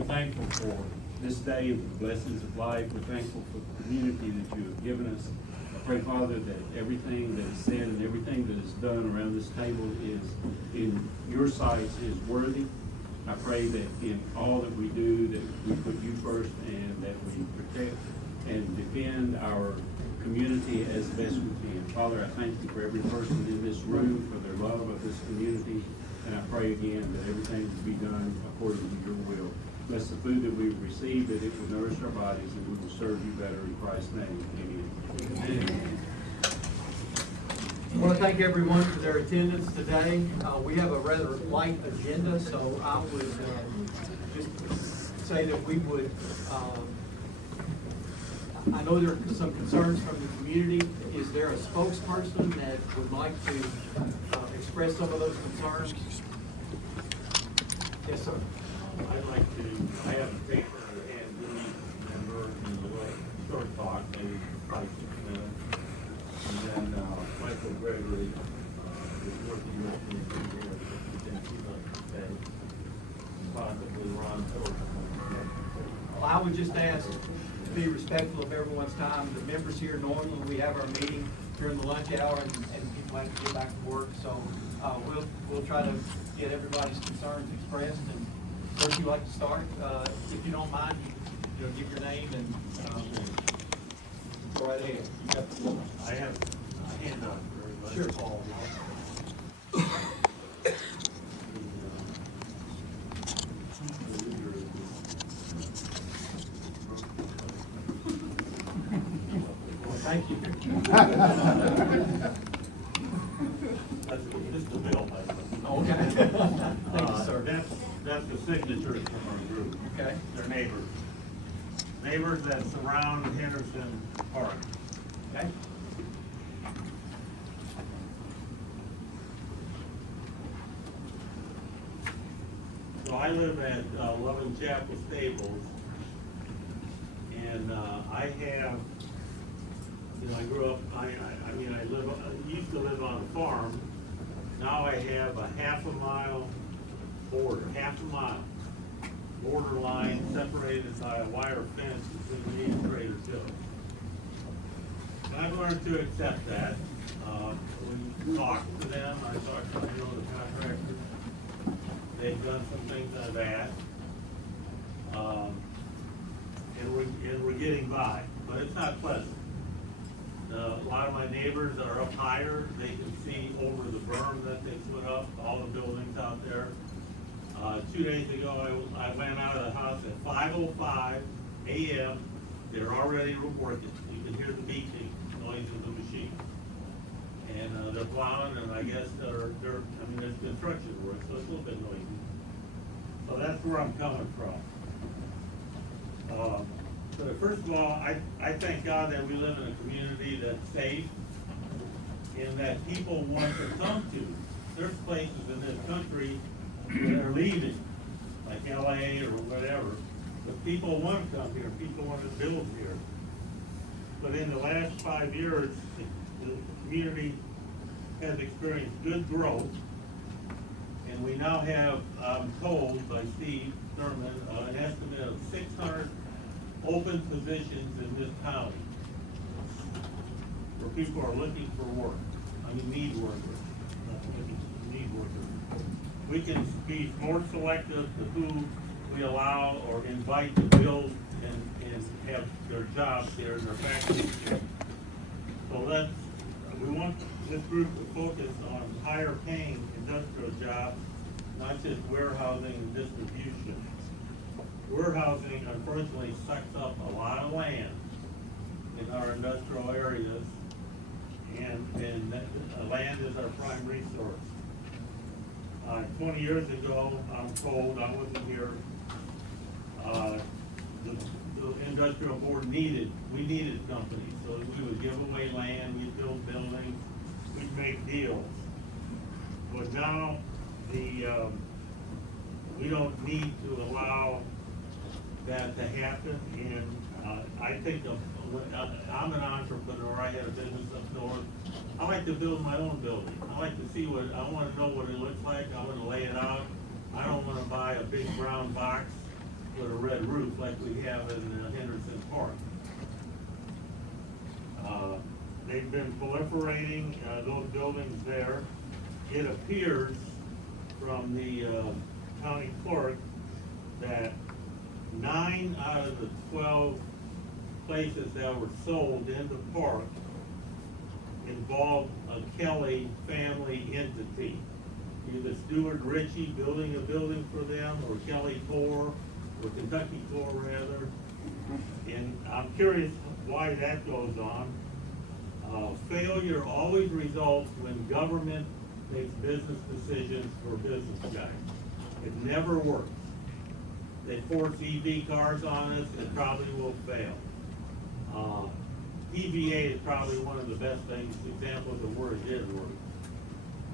we're thankful for this day and the blessings of life. We're thankful for the community that you have given us. I pray, Father, that everything that is said and everything that is done around this table is, in your sight, is worthy. I pray that in all that we do, that we put you first and that we protect and defend our community as best we can. Father, I thank you for every person in this room, for their love of this community, and I pray again that everything will be done according to your will. Bless the food that we've received, that it will nourish our bodies, and we will serve you better in Christ's name. Amen. Amen. I want to thank everyone for their attendance today. We have a rather light agenda, so I would just say that we would, I know there are some concerns from the community. Is there a spokesperson that would like to express some of those concerns? Yes, sir. I'd like to, I have a paper and the member and the short talk, maybe 5, 6 minutes. And then Michael Gregory is working with me here, and he'd like to say, possibly Ron Thornton. Well, I would just ask to be respectful of everyone's time. The members here, normally we have our meeting during the lunch hour and people have to get back to work. So we'll try to get everybody's concerns expressed. And first, you'd like to start, if you don't mind, you know, give your name and go right ahead. You got the floor. I have a handout for everybody. Sure. Paul. Thank you. That's just the bill, Michael. Okay. Thank you, sir. That's the signatures from our group. Okay. They're neighbors. Neighbors that surround Henderson Park. Okay. So I live at Loving Chapel Stables, and I have, you know, I grew up, I used to live on a farm. Now I have a half a mile border line separated by a wire fence between me and Trader's Hill. And I've learned to accept that. When you talk to them, I talk to, the contractors. They've done some things I've asked. And we're getting by, but it's not pleasant. A lot of my neighbors are up higher. They can see over the berm that they put up, all the buildings out there. 2 days ago, I went out of the house at 5:05 a.m. They're already working. You can hear the beeping noise of the machine. And they're plowing, and I guess there's construction work, so it's a little bit noisy. So that's where I'm coming from. But first of all, I thank God that we live in a community that's safe and that people want to come to. There's places in this country that are leaving, like LA or whatever, but people want to come here, people want to build here. But in the last 5 years, the community has experienced good growth, and we now have, I'm told by Steve Thurman, an estimate of 600 open positions in this county where people are looking for work. Need workers. Need workers. We can be more selective to who we allow or invite to build and have their jobs here and their factories here. So we want this group to focus on higher paying industrial jobs, not just warehousing and distribution. Warehousing unfortunately sucks up a lot of land in our industrial areas, and land is our prime resource. 20 years ago, I'm told, I wasn't here, the industrial board we needed companies, so we would give away land, we'd build buildings, we'd make deals. But now, we don't need to allow that to happen, and I think I'm an entrepreneur. I had a business up north. I like to build my own building. I like to see I want to know what it looks like. I want to lay it out. I don't want to buy a big brown box with a red roof like we have in Henderson Park. They've been proliferating those buildings there. It appears from the county clerk that 9 out of the 12 places that were sold in the park involved a Kelly family entity. Either Stuart Ritchie building a building for them, or Kelly Core, or Kentucky Core rather. And I'm curious why that goes on. Failure always results when government makes business decisions for business guys. It never works. They force EV cars on us, it probably will fail. TVA is probably one of the best things, examples of where it did work.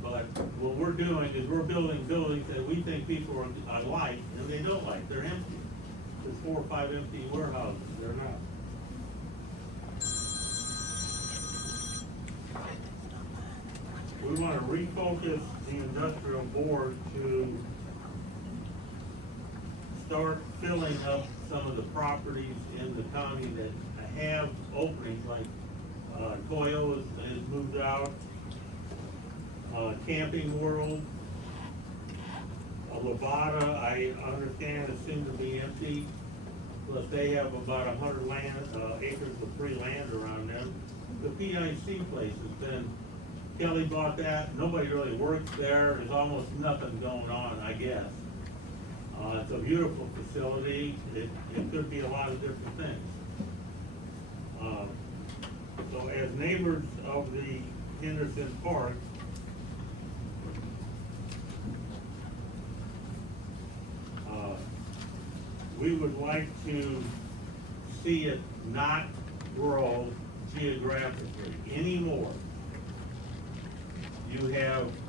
But what we're doing is we're building buildings that we think people are like, and they don't like. They're empty. There's 4 or 5 empty warehouses. They're not. We want to refocus the industrial board to start filling up some of the properties in the county that have openings, like Toyo has moved out, Camping World, Levada, I understand is soon to be empty, plus they have about 100 acres of free land around them. The PIC place has been, Kelly bought that, nobody really works there, there's almost nothing going on, I guess. It's a beautiful facility, it could be a lot of different things. So as neighbors of the Henderson Park, we would like to see it not grow geographically anymore.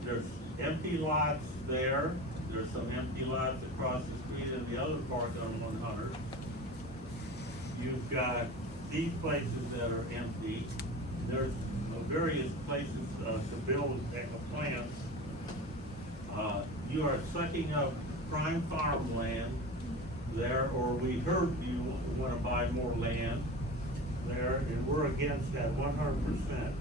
There's empty lots there, there's some empty lots across the street in the other park on 100. You've got these places that are empty. There's various places to build plants. You are sucking up prime farmland there, or we heard you want to buy more land there, and we're against that 100%.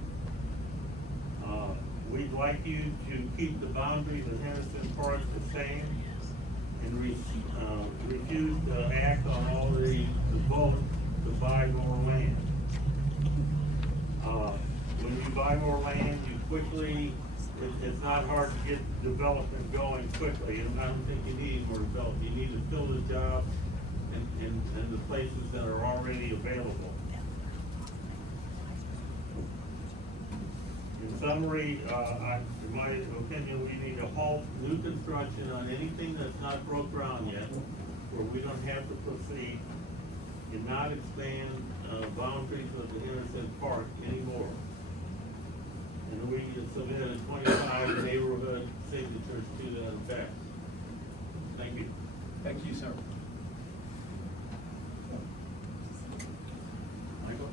We'd like you to keep the boundaries of Henderson Park the same and refuse to act on all the vote to buy more land. When you buy more land, you quickly, it's not hard to get development going quickly, and I don't think you need more development. You need to fill the jobs in the places that are already available. In summary, in my opinion, we need to halt new construction on anything that's not broke ground yet, where we don't have to proceed, and not expand boundaries of the Henderson Park anymore. And we submitted 25 neighborhood signatures to that effect. Thank you. Thank you, sir. Michael?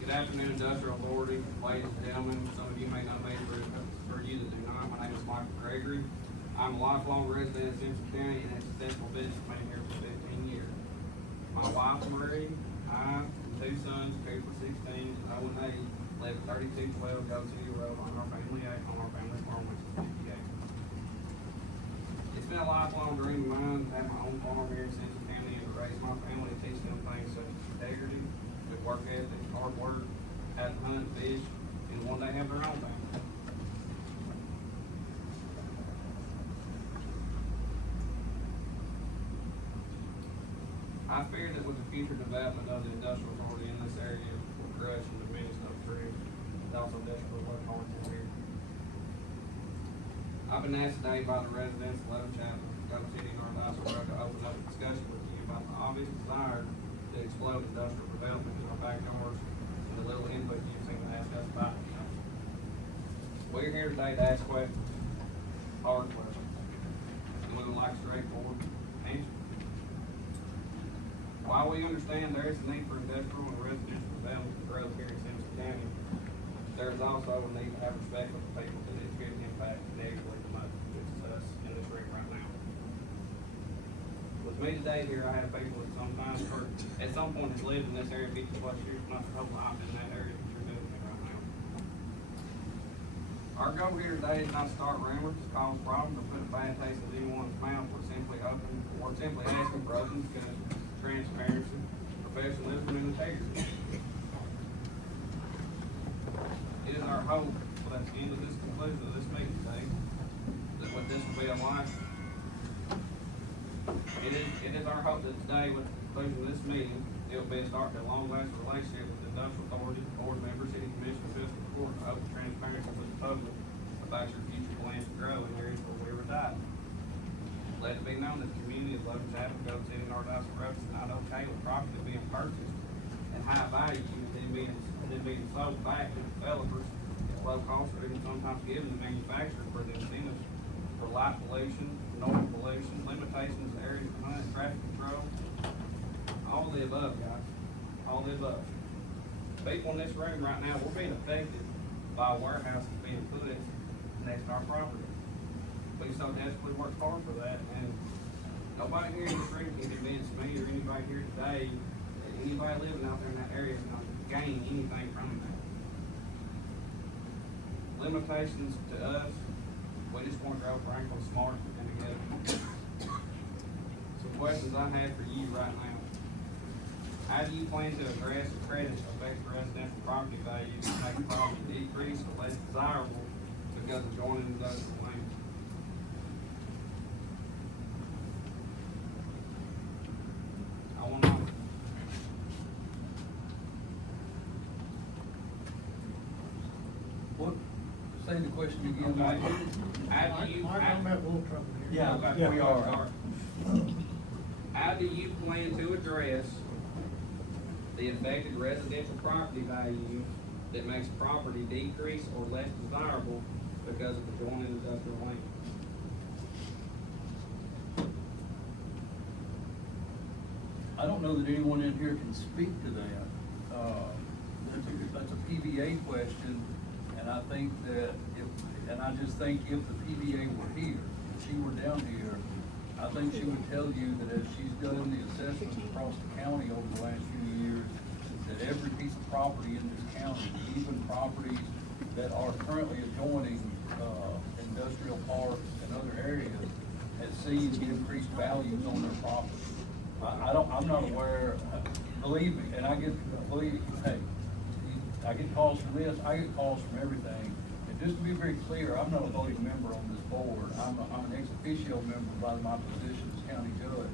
Good afternoon, Industrial Authority, ladies and gentlemen. Some of you may know me, for you that do not. My name is Michael Gregory. I'm a lifelong resident of Simpson County and a successful businessman here for 15 years. My wife Marie, I, and 2 sons, Cooper 16 and Owen 8, live at 3212 Go City Road on our family farm, which is 50 acres. It's been a lifelong dream of mine to have my own farm here in Simpson County and to raise my family and teach them things such as integrity, good work ethic, hard work, how to hunt, fish, and one day have their own family. I fear that with the future development of the industrial authority in this area will crush and diminish those trees, and also desperately work hard to here. I've been asked today by the residents of Leather Chapel, Go City, North Islesboro, to open up a discussion with you about the obvious desire to explode industrial development in our backyards and the little input you seem to ask us about. We're here today to ask questions, hard questions, and we would like straightforward answers. While we understand there is a need for industrial and residential development growth here in Simpson County, there is also a need to have respect for the people that it's getting Me today here, I have people that sometimes, or at some point has lived in this area 50+ years, not the whole life in that area that you're doing it right now. Our goal here today is not to start rumors, cause problems, or put a bad taste in anyone's mouth. We're simply asking for open discussion, transparency, professionalism, and integrity. It is our hope, well, that's the end of this conclusion of this meeting today, that what this will be a life. It is our hope that today, with the conclusion of this meeting, it will be a start to a long-lasting relationship with the industrial authority, board members, city commission, fiscal court, and open transparency with the public about your future plans to grow in areas where we reside. Let it be known that the community of Logan Chapel, Goat City, and North Road is not okay with property being purchased at high value and then being sold back to developers at low cost, or even sometimes given to manufacturers for the incentives for light pollution, noise pollution, limitations, areas of hunt, traffic control, all of the above, guys, all of the above. People in this room right now, we're being affected by a warehouse that's being put next to our property. We so desperately worked hard for that, and nobody here in this room can convince me or anybody here today that anybody living out there in that area is gonna gain anything from that. Limitations to us, we just want to grow Franklin smart and together. Some questions I have for you right now. How do you plan to address the credit affects residential property values to make the property decrease or less desirable because of joining industrial lanes? I want to know. What, say the question again, Okay. Mike. How do you? Mark, I'm having a little trouble here. Yeah, Okay, we are. How do you plan to address the affected residential property value that makes property decrease or less desirable because of the joint industrial lane? I don't know that anyone in here can speak to that. That's a PBA question, and I think that I just think if the PBA were here, if she were down here, I think she would tell you that as she's done the assessments across the county over the last few years, that every piece of property in this county, even properties that are currently adjoining, industrial parks and other areas, has seen increased values on their property. I'm not aware, believe me, and I get calls from this, I get calls from everything. And just to be very clear, I'm not a voting member on this board. I'm an ex officio member by my position as county judge.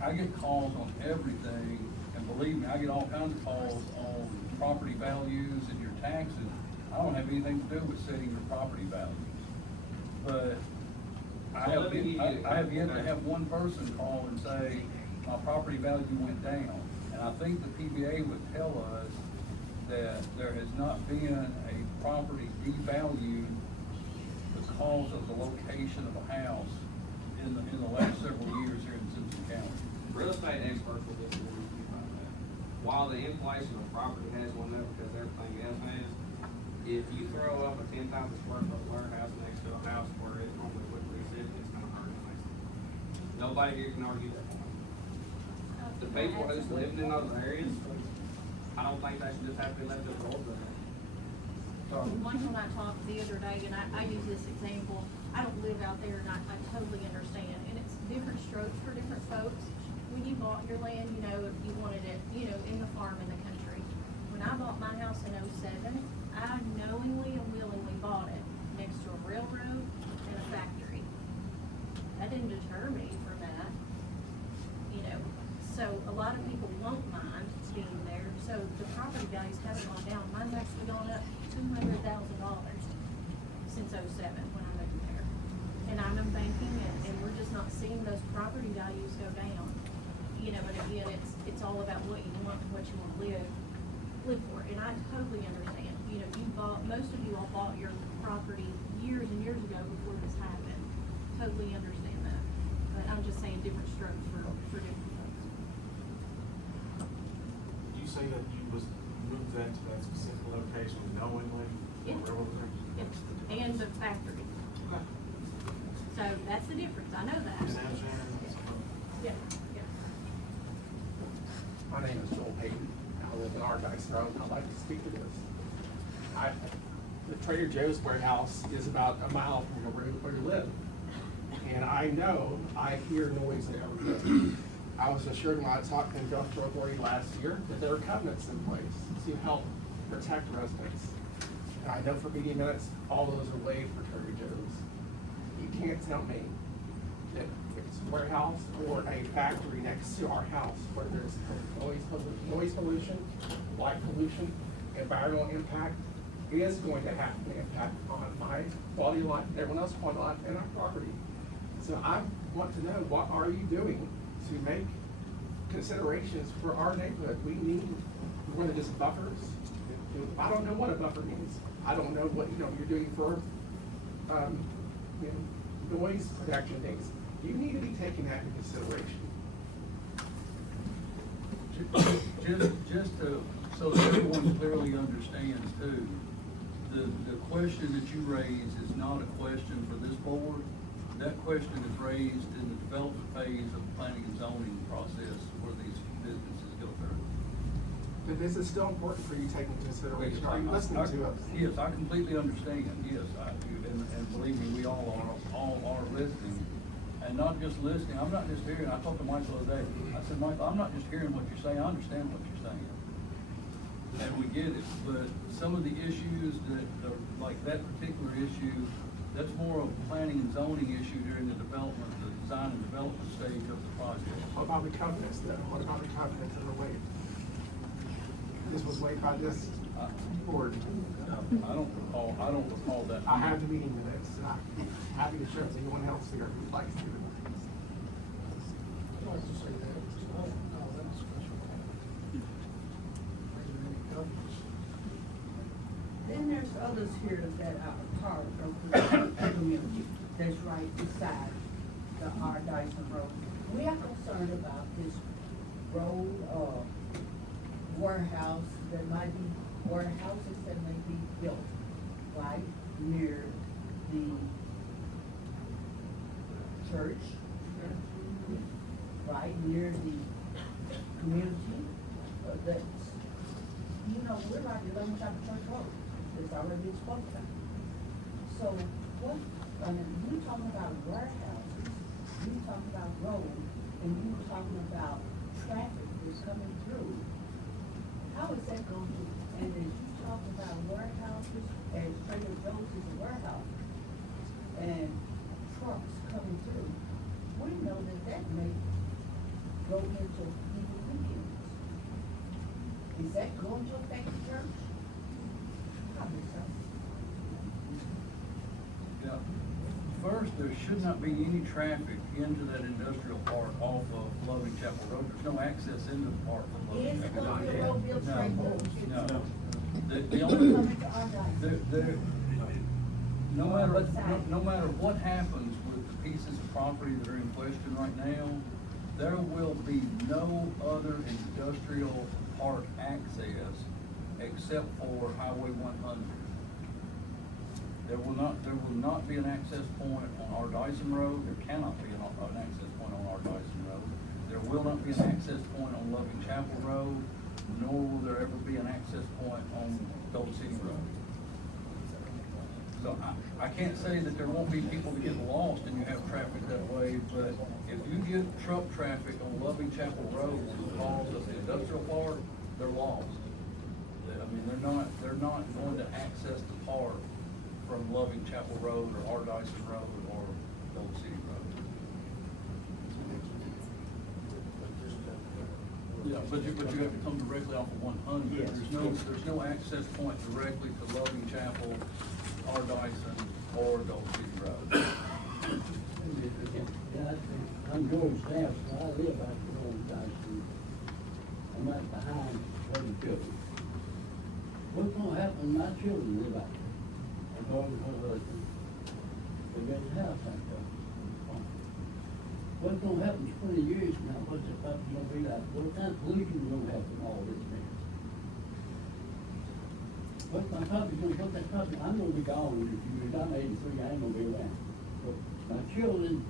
I get calls on everything, and believe me, I get all kinds of calls on property values and your taxes. I don't have anything to do with setting your property values. But I have yet to have one person call and say, my property value went down. And I think the PBA would tell us that there has not been a property devalued because of the location of a house in the last several years here in Simpson County. Real estate experts will disagree with you about that. While the inflation of property has went up because everything else has, if you throw up a 10,000 square foot warehouse next to a house where it normally wouldn't be sitting, it's gonna hurt it. Nobody here can argue that point. The people who's living in those areas, I don't think they should just have to be left to absorb that. Michael and I talked the other day, and I use this example. I don't live out there, and I totally understand. And it's different strokes for different folks. When you bought your land, you know, if you wanted it, you know, in the farm in the country. When I bought my house in '07, I knowingly and willingly bought it next to a railroad and a factory. That didn't deter me from that, you know. So a lot of people won't mind being there. So the property values haven't gone down. Mine's actually gone up $200,000 since '07 when I moved there. And I'm in banking, and we're just not seeing those property values go down. You know, and again, it's all about what you want and what you want to live for. And I totally understand. You know, most of you all bought your property years and years ago before this happened. Totally understand that. But I'm just saying different strokes for different folks. You say that you was moved that to that specific location knowingly? Yeah. Yeah. And the factory. So that's the difference. I know that. Is that Shannon? Yeah, yeah. My name is Joel Payton. I live in Ardyce Road, and I'd like to speak to this. The Trader Joe's warehouse is about a mile from where we live. And I know I hear noise every day. I was assured when I talked to the industrial authority last year that there are covenants in place to help protect residents. And I know for meeting minutes, all those are waived for Trader Joe's. You can't tell me that it's a warehouse or a factory next to our house where there's noise pollution, light pollution, environmental impact is going to have an impact on my quality of life, everyone else's quality of life, and our property. So I want to know, what are you doing to make considerations for our neighborhood? We need more than just buffers. I don't know what a buffer means. I don't know what, you're doing for, noise protection things. You need to be taking that into consideration. Just to, so that everyone clearly understands too, the question that you raise is not a question for this board. That question is raised in the development phase of the planning and zoning process where these businesses go through. But this is still important for you to take into consideration. Are you listening to us? Yes, I completely understand, yes, and believe me, we all are listening. And not just listening, I'm not just hearing, I talked to Michael the other day, I said, Michael, I'm not just hearing what you're saying, I understand what you're saying. And we get it, but some of the issues that are, like that particular issue, that's more of a planning and zoning issue during the development, the design and development stage of the project. What about the covenants then? What about the covenants that are waived? This was waived by this board. I don't recall that. I have the meeting minutes, and I'm happy to share with anyone else here who'd like to. Then there's others here that are part of the community that's right beside the Dyson Road. We are concerned about this road or warehouse, that might be warehouses that may be built right near the church, right near the community. That's, we're right at 11 Church Road. It's already been spoken about. So you talking about warehouses, you talking about road, and you talking about traffic that's coming through. How is that going to, and as you talk about warehouses, as Trader Joe's is a warehouse, and trucks coming through, we know that may go into people weekends. Is that going to affect the church? Probably so. Yeah. First, there should not be any traffic into that industrial park off of Loving Chapel Road. There's no access into the park from Loving Is it Chapel going to Road. be a road built straight through? No. The Coming only, to our guys. no matter what happens with the pieces of property that are in question right now, there will be no other industrial park access except for Highway 100. There will not be an access point on our Dyson Road. There cannot be an access point on our Dyson Road. There will not be an access point on Loving Chapel Road, nor will there ever be an access point on Gold City Road. So I can't say that there won't be people that get lost and you have traffic that way, but if you get truck traffic on Loving Chapel Road because of the industrial park, they're lost. I mean, they're not going to access the park from Loving Chapel Road or Dyson Road or Gold City Road. Yeah, but you have to come directly off of 100. Yes. There's no access point directly to Loving Chapel, or Dyson, or Gold City Road. I'm George Staff, so I live out there on Dyson. I'm right behind other children. What's gonna happen, my children live out there. My daughter and her husband, they got a house out there. What's gonna happen 20 years from now, what's the property gonna be like? What kind of pollution is gonna happen from all this mess? What's my property gonna, what's that property, I'm gonna be gone in a few years, I'm 83, I ain't gonna be around. But my children,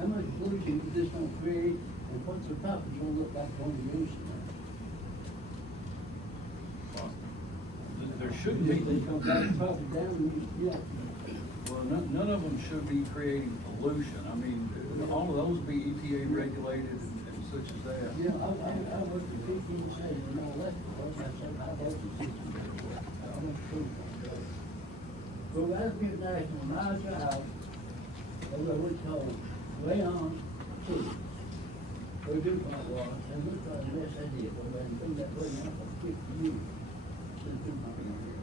how much pollution is this gonna create, and what's the property gonna look like 20 years from now? there shouldn't If they be, come back and pop it down, yeah. well, none of them should be creating pollution. I mean, all of those be EPA regulated and such as that. Yeah, I worked for 15 cities and all that, because I said, I hope the system does work. I went to school for it. Go out to International, my child, as I would call it, way on, too. Go do my water, and look at the mess I did, go ahead and bring that way out for 50 years. Since do my here.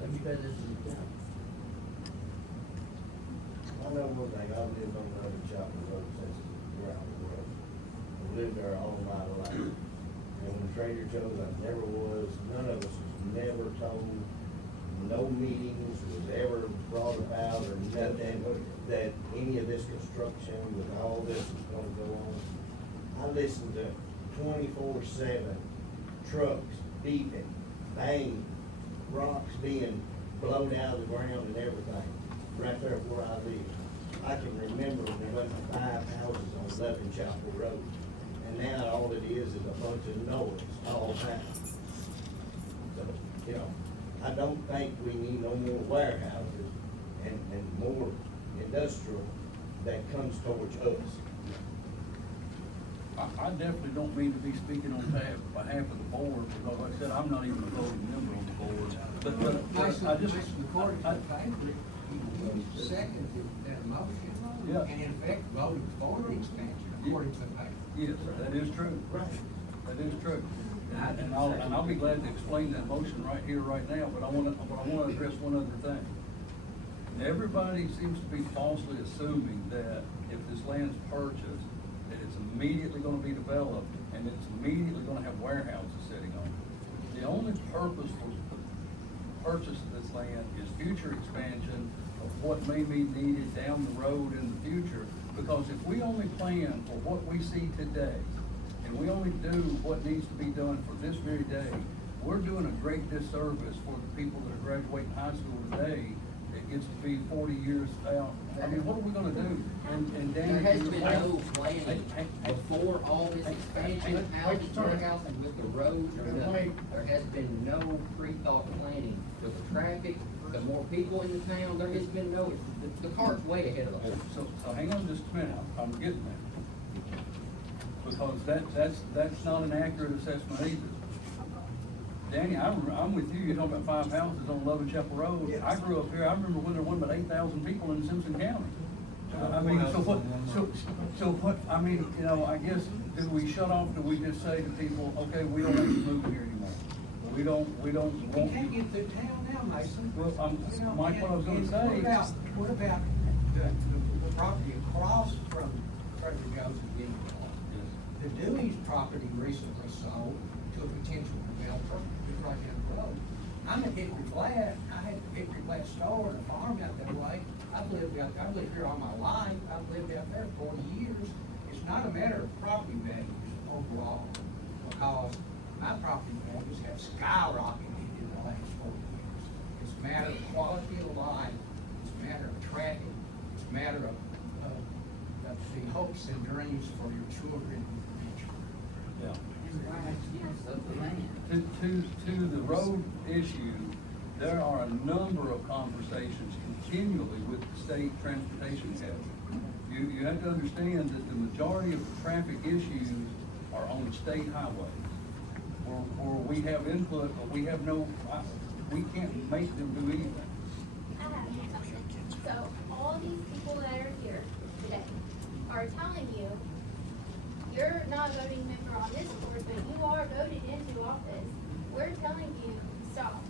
Have you got this in the town? I know one thing, I've lived on the other Chapel Road since around the world. I've lived there all my life. And when Trader Joe's, I never was, none of us was never told, no meetings was ever brought about or nothing, that any of this construction with all this is gonna go on. I listened to 24/7 trucks beeping, banging, rocks being blown out of the ground and everything, right there where I live. I can remember when there wasn't 5 houses on 11 Chapel Road, and now all it is a bunch of noise all the time. So, you know, I don't think we need no more warehouses and more industrial that comes towards us. I definitely don't mean to be speaking on behalf of the board, because like I said, I'm not even a voting member on the board. But I just, According to I- the paper, he seconded that motion. Yeah. And in effect voted for the expansion, according to the paper. yes, that is true. That is true. And I'll be glad to explain that motion right here, right now, but I wanna address one other thing. Everybody seems to be falsely assuming that if this land's purchased, that it's immediately gonna be developed, and it's immediately gonna have warehouses sitting on it. The only purpose for the purchase of this land is future expansion of what may be needed down the road in the future, because if we only plan for what we see today, and we only do what needs to be done for this very day, we're doing a great disservice for the people that are graduating high school today that gets to be 40 years out. I mean, what are we gonna do? And Danny. There has been no Hey, planning before all this expansion, housing, warehousing with the roads, there has been no pre-thought planning with the traffic, the more people in the town, there has been no, the cart's way ahead of the horse. So hang on just a minute, I'm getting there. Because that's not an accurate assessment either. Danny, I'm with you, you're talking about 5 houses on Loving Chapel Road. Yes. I grew up here, I remember when there wasn't but 8,000 people in Simpson County. I mean, so what, I mean, you know, I guess, do we shut off, do we just say to people, okay, we don't want you moving here anymore? We don't We want can't you. get through town now, Mason. Well, You know, Mike, what I was gonna and say. What about the property across from Trader Joe's and Guinea Dog? The Dewey's property recently sold to a potential developer, who's right down the road. I'm at Hickory Flat, I had the Hickory Flat store and a farm out that way. I've lived here all my life, I've lived out there 40 years. It's not a matter of property values overall, because my property values have skyrocketed in the last 4 years. It's a matter of quality of life, it's a matter of traffic, it's a matter of the hopes and dreams for your children in the future. Yeah. Of the land. To the road issue, there are a number of conversations continually with the state transportation head. You have to understand that the majority of the traffic issues are on state highways, or we have input, but we have no, we can't make them do anything. I have something. So all these people that are here today are telling you, you're not a voting member on this board, but you are voted into office. We're telling you, stop.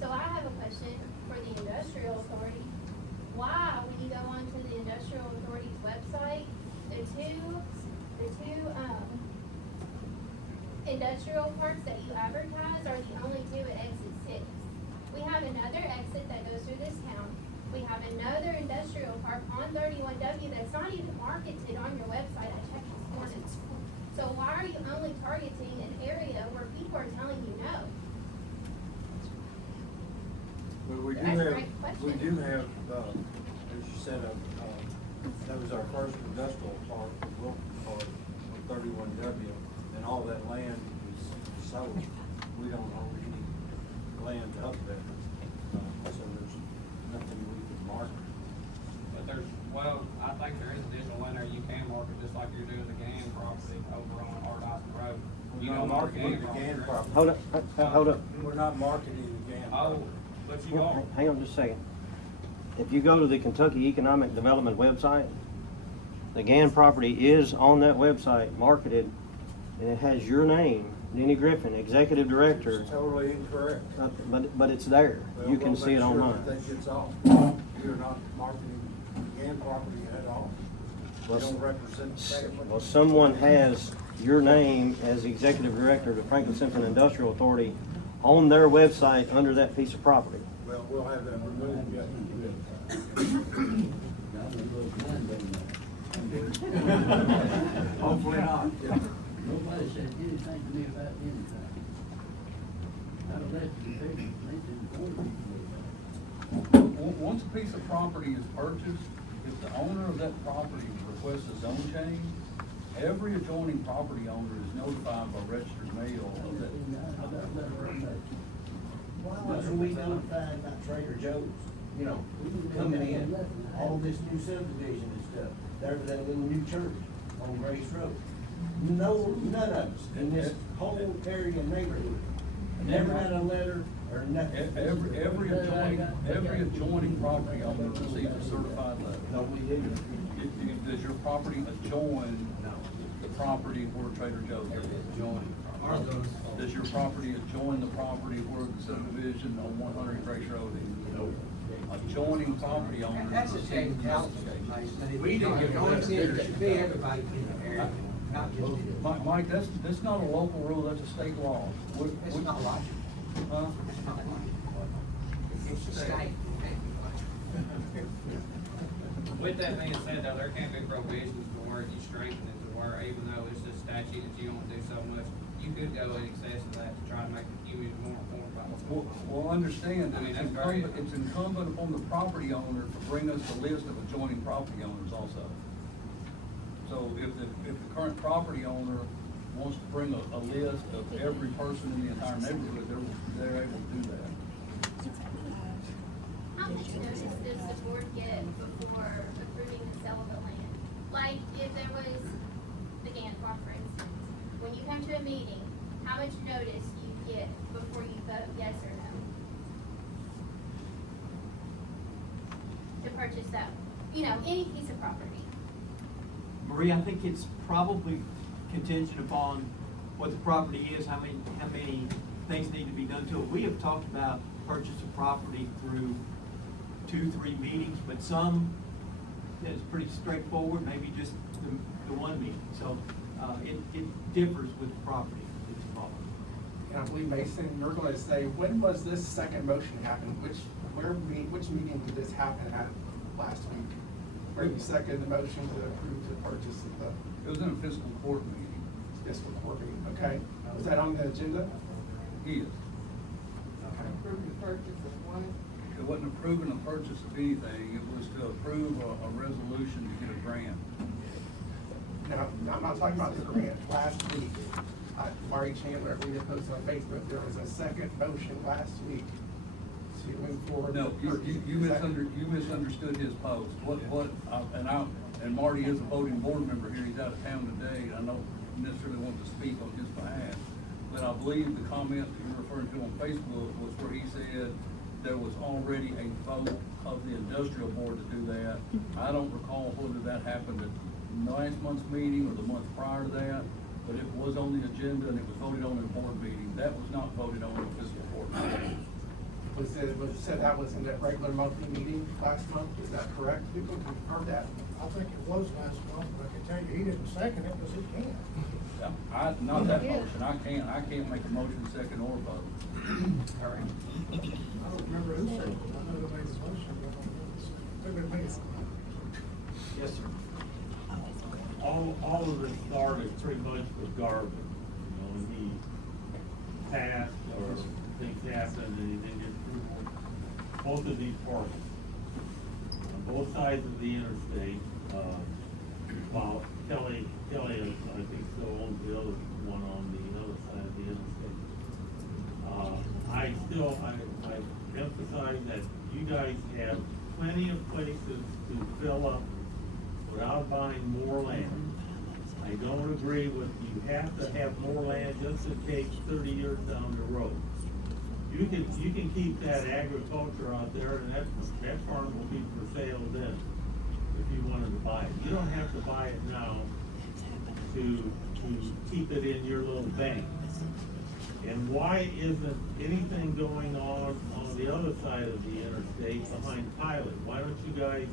So I have a question for the industrial authority. Why, when you go onto the industrial authority's website, the two industrial parks that you advertise are the only two at exit 6. We have another exit that goes through this town. We have another industrial park on 31W that's not even marketed on your website. I checked this morning. So why are you only targeting an area where people are telling you no? But we do That's a have, great question. as you said, that was our first industrial park, Wilton Park, on 31W, and all that land is sold. We don't own any land up there, so there's nothing we can mark. But there's, well, I think there is additional land there, you can mark it just like you're doing the GAN property over on Hard Road. You We're don't not mark marketing the GAN property. Hold up. We're not marketing the GAN property. Oh, but you are. Hang on just a second. If you go to the Kentucky Economic Development website, the GAN property is on that website, marketed, and it has your name, Denny Griffin, Executive Director. It's totally incorrect. But it's there. Well, You can we'll see it make sure online. that gets off. We are not marketing the GAN property at all. We Well, don't represent the family. Well, someone has your name as Executive Director of the Franklin-Simpson Industrial Authority on their website under that piece of property. Well, we'll have that removed, yeah. Hopefully not, yeah. Nobody said anything to me about anything. I left the paper, they didn't want to be. Once a piece of property is purchased, if the owner of that property requests a zone change, every adjoining property owner is notified by registered mail of that. Why wasn't we notified about Trader Joe's, you know, coming in, all this new subdivision and stuff, there was that little new church on Grace Road. No, none of us in this whole area neighborhood, never got a letter or nothing. Every adjoining property owner receives a certified letter. No, we didn't. Does your property adjoin the property where Trader Joe's is? Does your property adjoin the property where the subdivision on 100 Grace Road is? No. Adjoining property owners. That's a receive technicality. We didn't get going in, there should be everybody in the area, not just. Mike, that's not a local rule, that's a state law. It's not logical. Huh? It's not logical. It's the state. With that being said, though, there can't be prohibitions to where you strengthen it to where even though it's a statute that you don't do so much, you could go in excess of that to try to make the community more informed about what's going on. Well, understand that I mean, that's very- it's incumbent upon the property owner to bring us a list of adjoining property owners also. So if the current property owner wants to bring a list of every person in the entire neighborhood, they're able to do that. How much notice does the board get before approving the sale of the land? Like, if there was, again, for instance, when you come to a meeting, how much notice do you get before you vote yes or no? To purchase that, you know, any piece of property? Marie, I think it's probably contingent upon what the property is, how many things need to be done to it. We have talked about purchase of property through 2-3 meetings, but some is pretty straightforward, maybe just the one meeting. So, it differs with the property that's involved. And I believe Mason, you're going to say, when was this second motion happen? Which meeting did this happen at last week? Where you seconded the motion to approve the purchase of the It was in a fiscal court meeting. fiscal court meeting, okay? Was that on the agenda? Yes. Okay. It wasn't approving the purchase of anything, it was to approve a resolution to get a grant. Now, I'm not talking about the grant. Last week, Marty Chandler, we had posted on Facebook, there was a second motion last week to move forward. No, you misunderstood his post. And Marty is a voting board member here, he's out of town today, I don't necessarily want to speak on his behalf. But I believe the comment that you're referring to on Facebook was where he said there was already a vote of the industrial board to do that. I don't recall whether that happened at last month's meeting or the month prior to that, but it was on the agenda and it was voted on in a board meeting. That was not voted on in a fiscal court meeting. Was said that was in the regular monthly meeting last month, is that correct? We can confirm that. I think it was last month, but I can tell you, he didn't second it because he can't. Yeah, not that motion, I can't make a motion second or vote. All right. I don't remember who said it. I know who made the motion, but I don't know who said it. Yes, sir. All of this started pretty much with Garvin, you know, when he passed or things happened and he didn't get through both of these parties. On both sides of the interstate, while Kelly is, I think, still owns the other one on the other side of the interstate. I emphasize that you guys have plenty of places to fill up without buying more land. I don't agree with, you have to have more land just in case 30 years down the road. You can keep that agriculture out there, and that farm will be for sale then, if you wanted to buy it. You don't have to buy it now to keep it in your little bank. And why isn't anything going on the other side of the interstate behind Pilot? Why don't you guys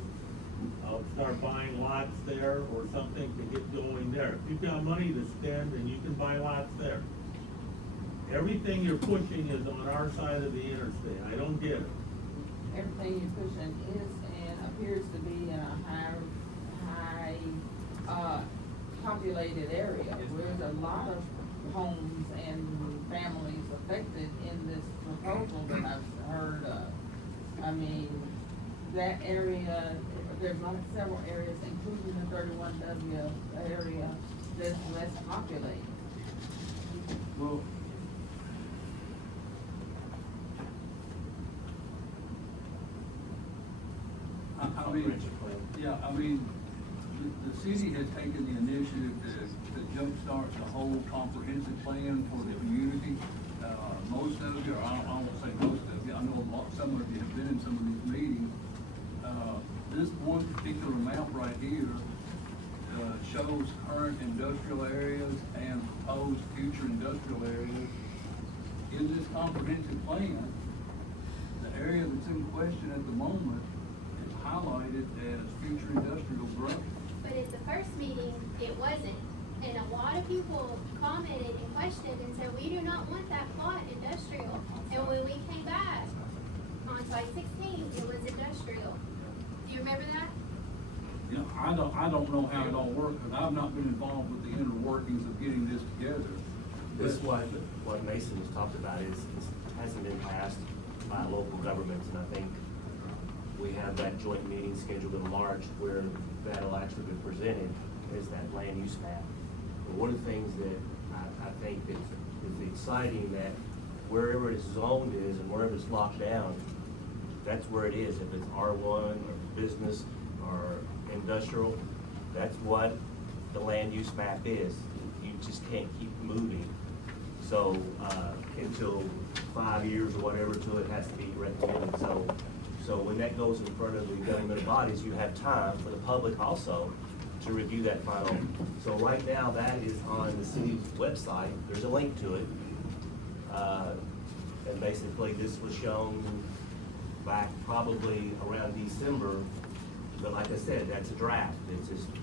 start buying lots there or something to get going there? If you've got money to spend, and you can buy lots there. Everything you're pushing is on our side of the interstate. I don't get it. Everything you're pushing is and appears to be in a high populated area. There's a lot of homes and families affected in this proposal that I've heard of. I mean, that area, there's like several areas, including the 31W area, that's less populated. Well, I mean, yeah, I mean, the city has taken the initiative to jumpstart the whole comprehensive plan for the community. Most of you, or I won't say most of you, I know some of you have been in some of these meetings. This one particular map right here shows current industrial areas and proposed future industrial areas. In this comprehensive plan, the area that's in question at the moment is highlighted as future industrial growth. But at the first meeting, it wasn't. And a lot of people commented and questioned and said, we do not want that plot industrial. And when we came back on site 16, it was industrial. Do you remember that? You know, I don't know how it all works, because I've not been involved with the inner workings of getting this together. This what Mason has talked about is hasn't been passed by local governments, and I think we have that joint meeting scheduled in March where that'll actually be presented is that land use map. And one of the things that I think is exciting, that wherever it's zoned is and wherever it's locked down, that's where it is. If it's R1 or business or industrial, that's what the land use map is. You just can't keep moving. So until 5 years or whatever, till it has to be recommended. So when that goes in front of the government bodies, you have time for the public also to review that final. So right now, that is on the city's website. There's a link to it. And basically, this was shown back probably around December. But like I said, that's a draft.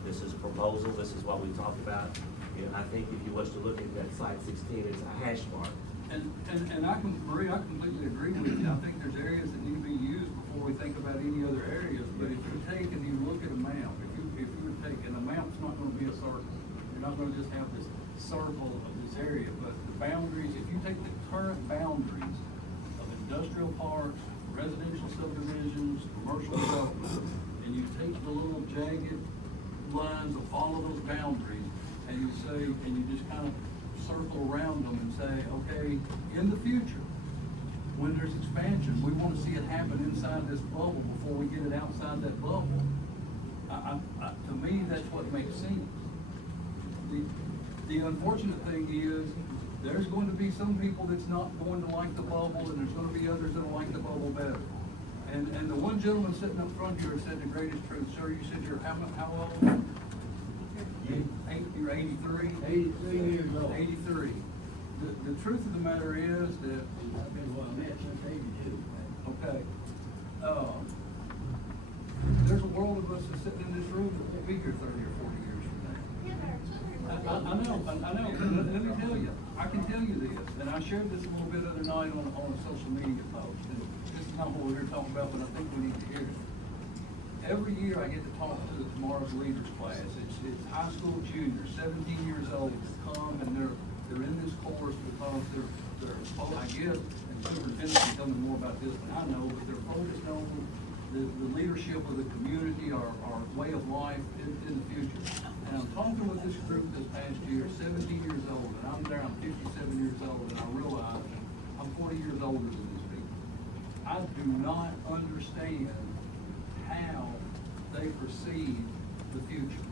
This is a proposal. This is what we talked about. And I think if you was to look at that site 16, it's a hash mark. And Marie, I completely agree with you. I think there's areas that need to be used before we think about any other areas. But if you take and you look at a map, if you would take, and a map's not gonna be a circle. You're not gonna just have this circle of this area, but the boundaries, if you take the current boundaries of industrial parks, residential subdivisions, commercial development, and you take the little jagged lines of all of those boundaries, and you say, and you just kind of circle around them and say, okay, in the future, when there's expansion, we want to see it happen inside this bubble before we get it outside that bubble. To me, that's what makes sense. The unfortunate thing is, there's going to be some people that's not going to like the bubble, and there's going to be others that'll like the bubble better. And the one gentleman sitting up front here said the greatest truth. Sir, you said you're how old? You're 83? 83 years old. 83. The truth of the matter is that, I've been what I met since 82. okay, there's a world of us that's sitting in this room that will be here 30 or 40 years from now. I know. Let me tell you, I can tell you this, and I shared this a little bit other night on a social media post. And this is not what we're here talking about, but I think we need to hear it. Every year I get to talk to the Tomorrow's Leaders class. It's high school juniors, 17 years old, that come and they're in this course because they're I guess, and Superintendent can tell me more about this than I know, but they're focused on the leadership of the community, our way of life in the future. And I'm talking with this group this past year, 17 years old, and I'm there, I'm 57 years old, and I realize, I'm 40 years older than these people. I do not understand how they perceive the future.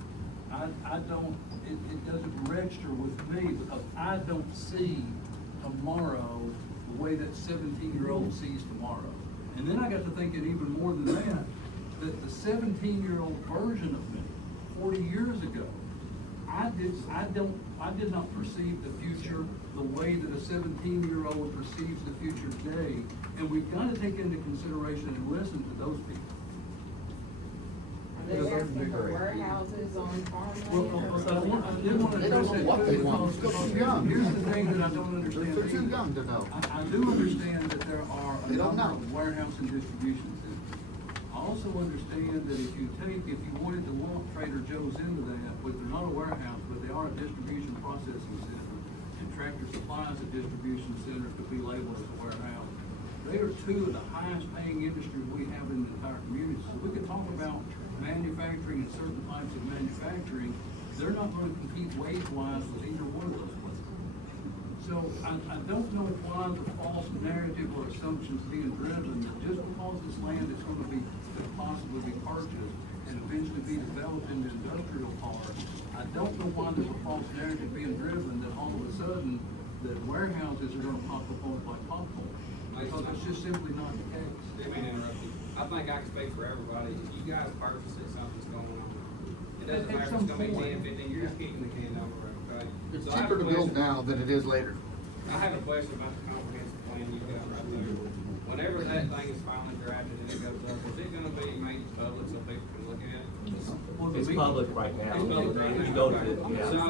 I don't, it doesn't register with me because I don't see tomorrow the way that 17-year-old sees tomorrow. And then I got to thinking even more than that the 17-year-old version of me, 40 years ago, I did not perceive the future the way that a 17-year-old perceives the future today. And we've got to take into consideration and listen to those people. They're asking for warehouses on farmland. I did want to They don't address know that what they too, want. because They're too young. here's the thing that I don't understand. They're too either. young to know. I do understand that there are a They don't number know. of warehouse and distribution centers. I also understand that if you wanted to lump Trader Joe's into that, but they're not a warehouse, but they are a distribution processing center, and Tractor Supply is a distribution center, could be labeled as a warehouse. They are two of the highest paying industries we have in the entire community. So we could talk about manufacturing and certain types of manufacturing. They're not going to compete wage-wise with either one of those places. So I don't know why the false narrative or assumptions being driven that just because this land is going to be, could possibly be purchased and eventually be developed into industrial park, I don't know why there's a false narrative being driven that all of a sudden that warehouses are gonna pop up on it like popcorn. Because it's just simply not the case. Didn't mean to interrupt you. I think I can speak for everybody. If you guys purchase it, something's going on. It doesn't At matter if some it's gonna be point. 10, 15 years, kicking the can down the road, okay? It's So I have cheaper a to build question. now than it is later. I have a question about the comprehensive plan you've got right there. Whenever that thing is finally drafted and it goes up, is it gonna be made public so people can look at it? It's public right now. It's public right You now. go to it, yeah. So,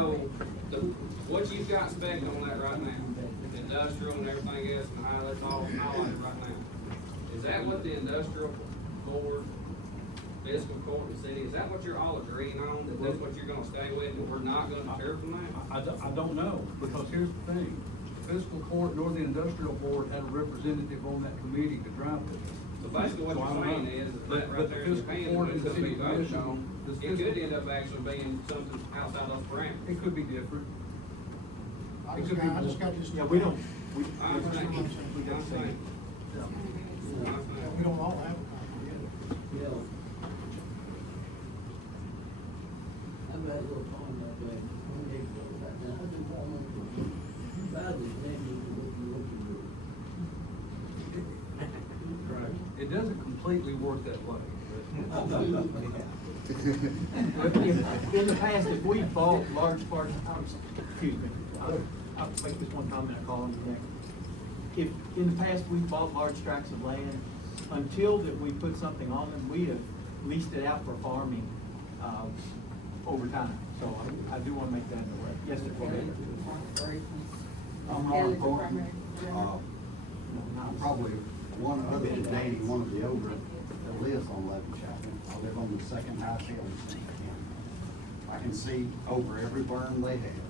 what you've got spec on that right now, industrial and everything else, and how that's all highlighted right now. Is that what the industrial board, fiscal court, and city, is that what you're all agreeing on, that that's what you're gonna stay with, and we're not gonna deter from that? I don't know, because here's the thing, the fiscal court nor the industrial board had a representative on that committee to drive this. So basically what So I you're don't saying know. is, But that right the there in your fiscal hand, court that and the could be city voted commission, on, the it could fiscal- end up actually being something outside those parameters. It could be different. I It just could be got, I just more. got this. Yeah, we don't, we, I understand. we got to say it. Yeah. I understand. We don't all have a copy yet. Yeah. I've got a little farm out there, 20 acres right now. I've been farming for, you buy this land, you can look and do. Right. It doesn't completely work that way. In the past, if we bought large parts, excuse me, I'll make this one comment, I call on the next. If, in the past, we bought large tracts of land, until that we put something on them, we have leased it out for farming, over time. So I do wanna make that in the way. Yes, sir. Go ahead. I'm Ron Thornton. I'm probably one other than Danny, one of the older that lives on Levin Chapel. I live on the second highest hill in St. County. I can see over every berm they have.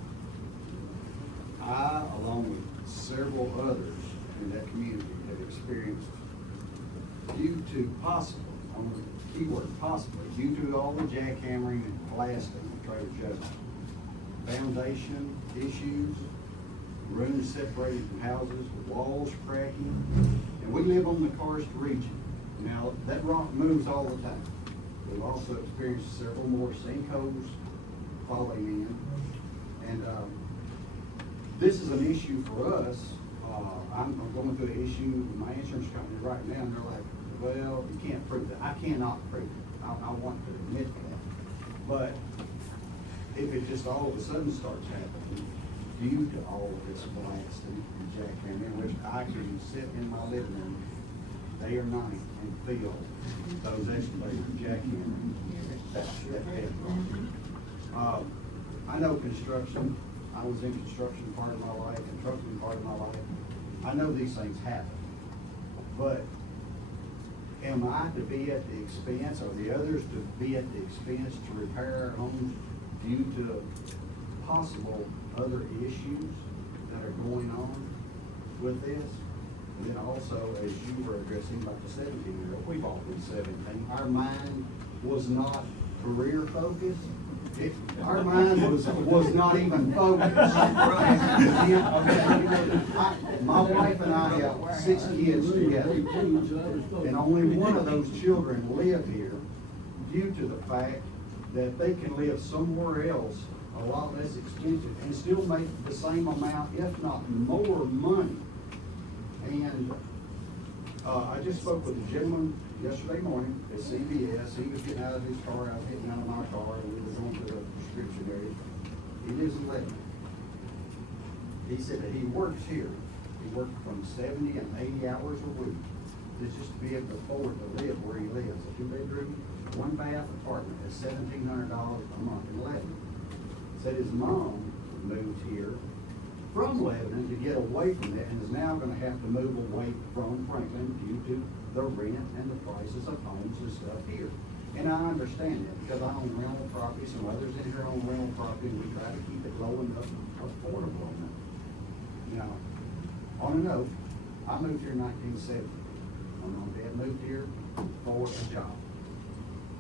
I, along with several others in that community, have experienced, due to possibly, I'm gonna keyword possibly, due to all the jackhammering and blasting of Trader Joe's, foundation issues, rooms separated from houses, walls cracking, and we live on the karst region. Now, that rock moves all the time. We've also experienced several more sinkholes falling in, and this is an issue for us. I'm going through an issue with my insurance company right now, and they're like, well, you can't prove that. I cannot prove it. I want to admit that. But if it just all of a sudden starts happening, due to all of this blasting and jackhammering, which I can sit in my living room day or night and feel those excavators jackhammering that head. I know construction. I was in construction part of my life and trucking part of my life. I know these things happen. But am I to be at the expense, or the others to be at the expense to repair our homes due to possible other issues that are going on with this? And then also, as you were addressing about the 17-year-old, we've all been 17. Our mind was not career focus, our mind was not even focused. My wife and I have 6 kids together, and only one of those children live here due to the fact that they can live somewhere else a lot less expensive and still make the same amount, if not more money. And I just spoke with a gentleman yesterday morning at CVS. He was getting out of his car, I was getting out of my car, and we were going to the prescription area. He lives in Lebanon. He said that he works here. He worked from 70 and 80 hours a week. This just to be able to afford to live where he lives. A 2-bedroom, 1-bath apartment at $1,700 a month in Lebanon. Said his mom moved here from Lebanon to get away from that and is now gonna have to move away from Franklin due to the rent and the prices of homes and stuff here. And I understand that because I own rental property, some others in here own rental property, and we try to keep it low enough affordable enough. Now, on a note, I moved here in 1970. My mom and dad moved here for a job.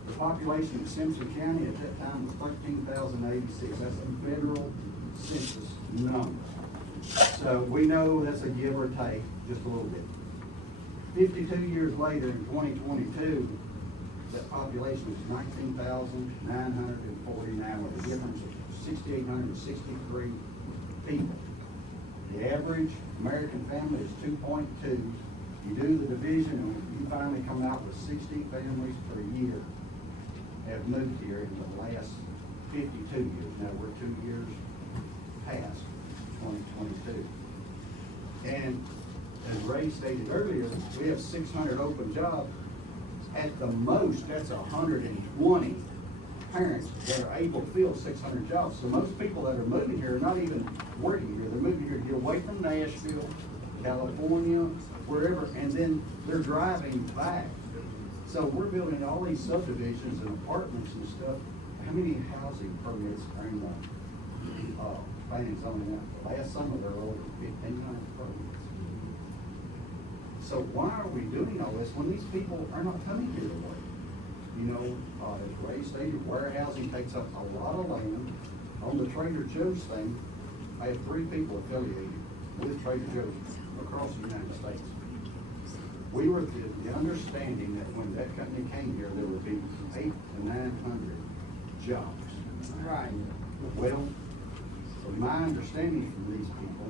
The population of Simpson County at that time was 13,086. That's a federal census number. So we know that's a give or take just a little bit. 52 years later, in 2022, that population is 19,940 now, with a difference of 6,863 people. The average American family is 2.2. You do the division, and you finally come out with 60 families per year have moved here in the last 52 years. Now we're 2 years past 2022. And as Ray stated earlier, we have 600 open jobs. At the most, that's 120 parents that are able to fill 600 jobs. So most people that are moving here are not even working here. They're moving here to get away from Nashville, California, wherever, and then they're driving back. So we're building all these subdivisions and apartments and stuff. How many housing permits are in the planning zone now? Last summer there were over 1,500 permits. So why are we doing all this when these people are not coming here to work? You know, as Ray stated, warehousing takes up a lot of land. On the Trader Joe's thing, I have 3 people affiliated with Trader Joe's across the United States. We were the understanding that when that company came here, there would be 800 to 900 jobs. Right. Well, from my understanding from these people,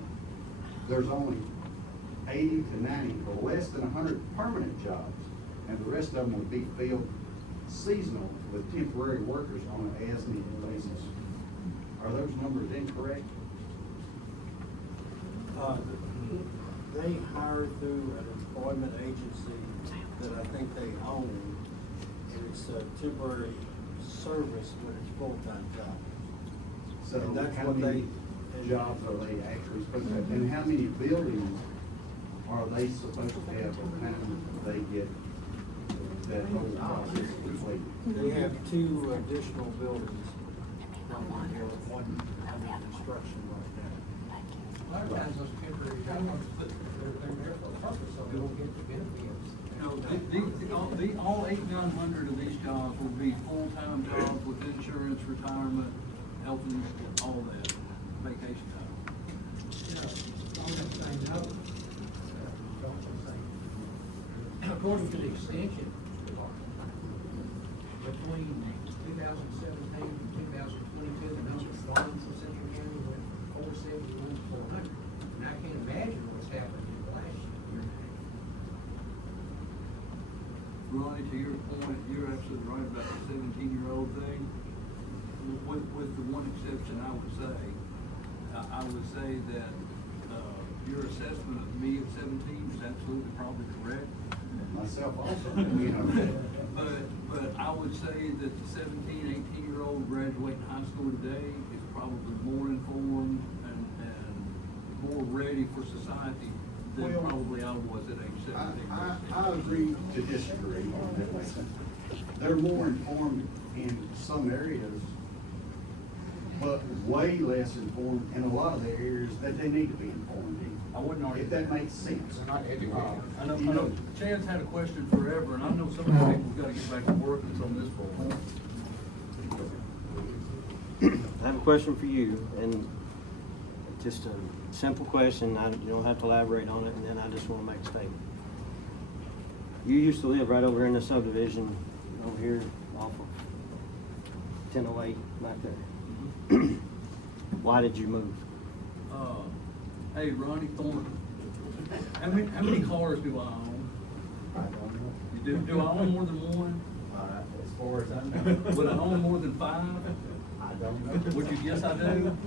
there's only 80 to 90, or less than 100 permanent jobs, and the rest of them would be filled seasonal with temporary workers on an as-needed basis. Are those numbers incorrect? They hire through an employment agency that I think they own, and it's a temporary service, but it's full-time job. So And that's how what many they- jobs are they actually supposed to have? And how many buildings are they supposed to have by the time they get that whole process completed? They have 2 additional buildings down here, one under construction right now. A lot of times those temporary jobs, they're there for a purpose, so they don't get the benefits. No, all 800-900 of these jobs will be full-time jobs with insurance, retirement, health, and all that, vacation time. On that same note, according to the extension between 2017 and 2022, the number of farms in Central County went 471 to 400. And I can't imagine what's happened in the last year. Ronnie, to your point, you're absolutely right about the 17-year-old thing. With the one exception, I would say that your assessment of me at 17 is absolutely probably correct. Myself also, you know. But I would say that the 17, 18-year-old graduating high school today is probably more informed and more ready for society than Well, probably I was at age 17. I agree to disagree on that. They're more informed in some areas, but way less informed in a lot of the areas that they need to be informed in. I wouldn't argue If that makes sense. They're not educated. I know Chad's had a question forever, and I know some of the people's gotta get back to work that's on this board. question for you, and just a simple question, you don't have to elaborate on it, and then I just wanna make a statement. You used to live right over in the subdivision, over here off of 1008, back there. Why did you move? Hey, Ronnie Thornton, how many cars do I own? I don't know. Do I own more than one? As far as I know. Would I own more than 5? I don't know. Would you guess I do?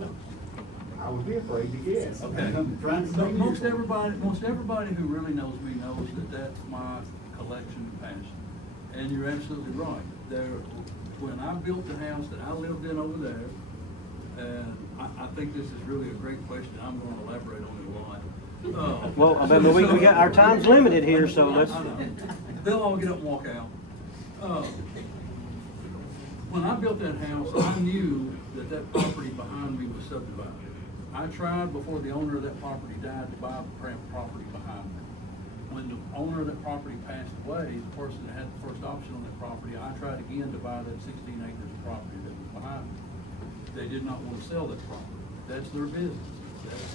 I would be afraid to guess. Okay. I'm trying to stay Most neutral. everybody who really knows me knows that that's my collection passion. And you're absolutely right. When I built the house that I lived in over there, and I think this is really a great question. I'm going to elaborate on it a lot. Well, I mean, we got, our time's limited here, so let's. I know. They'll all get up and walk out. When I built that house, I knew that property behind me was subdivided. I tried before the owner of that property died to buy the property behind me. When the owner of that property passed away, the person that had the first option on that property, I tried again to buy that 16 acres of property that was behind me. They did not want to sell that property. That's their business.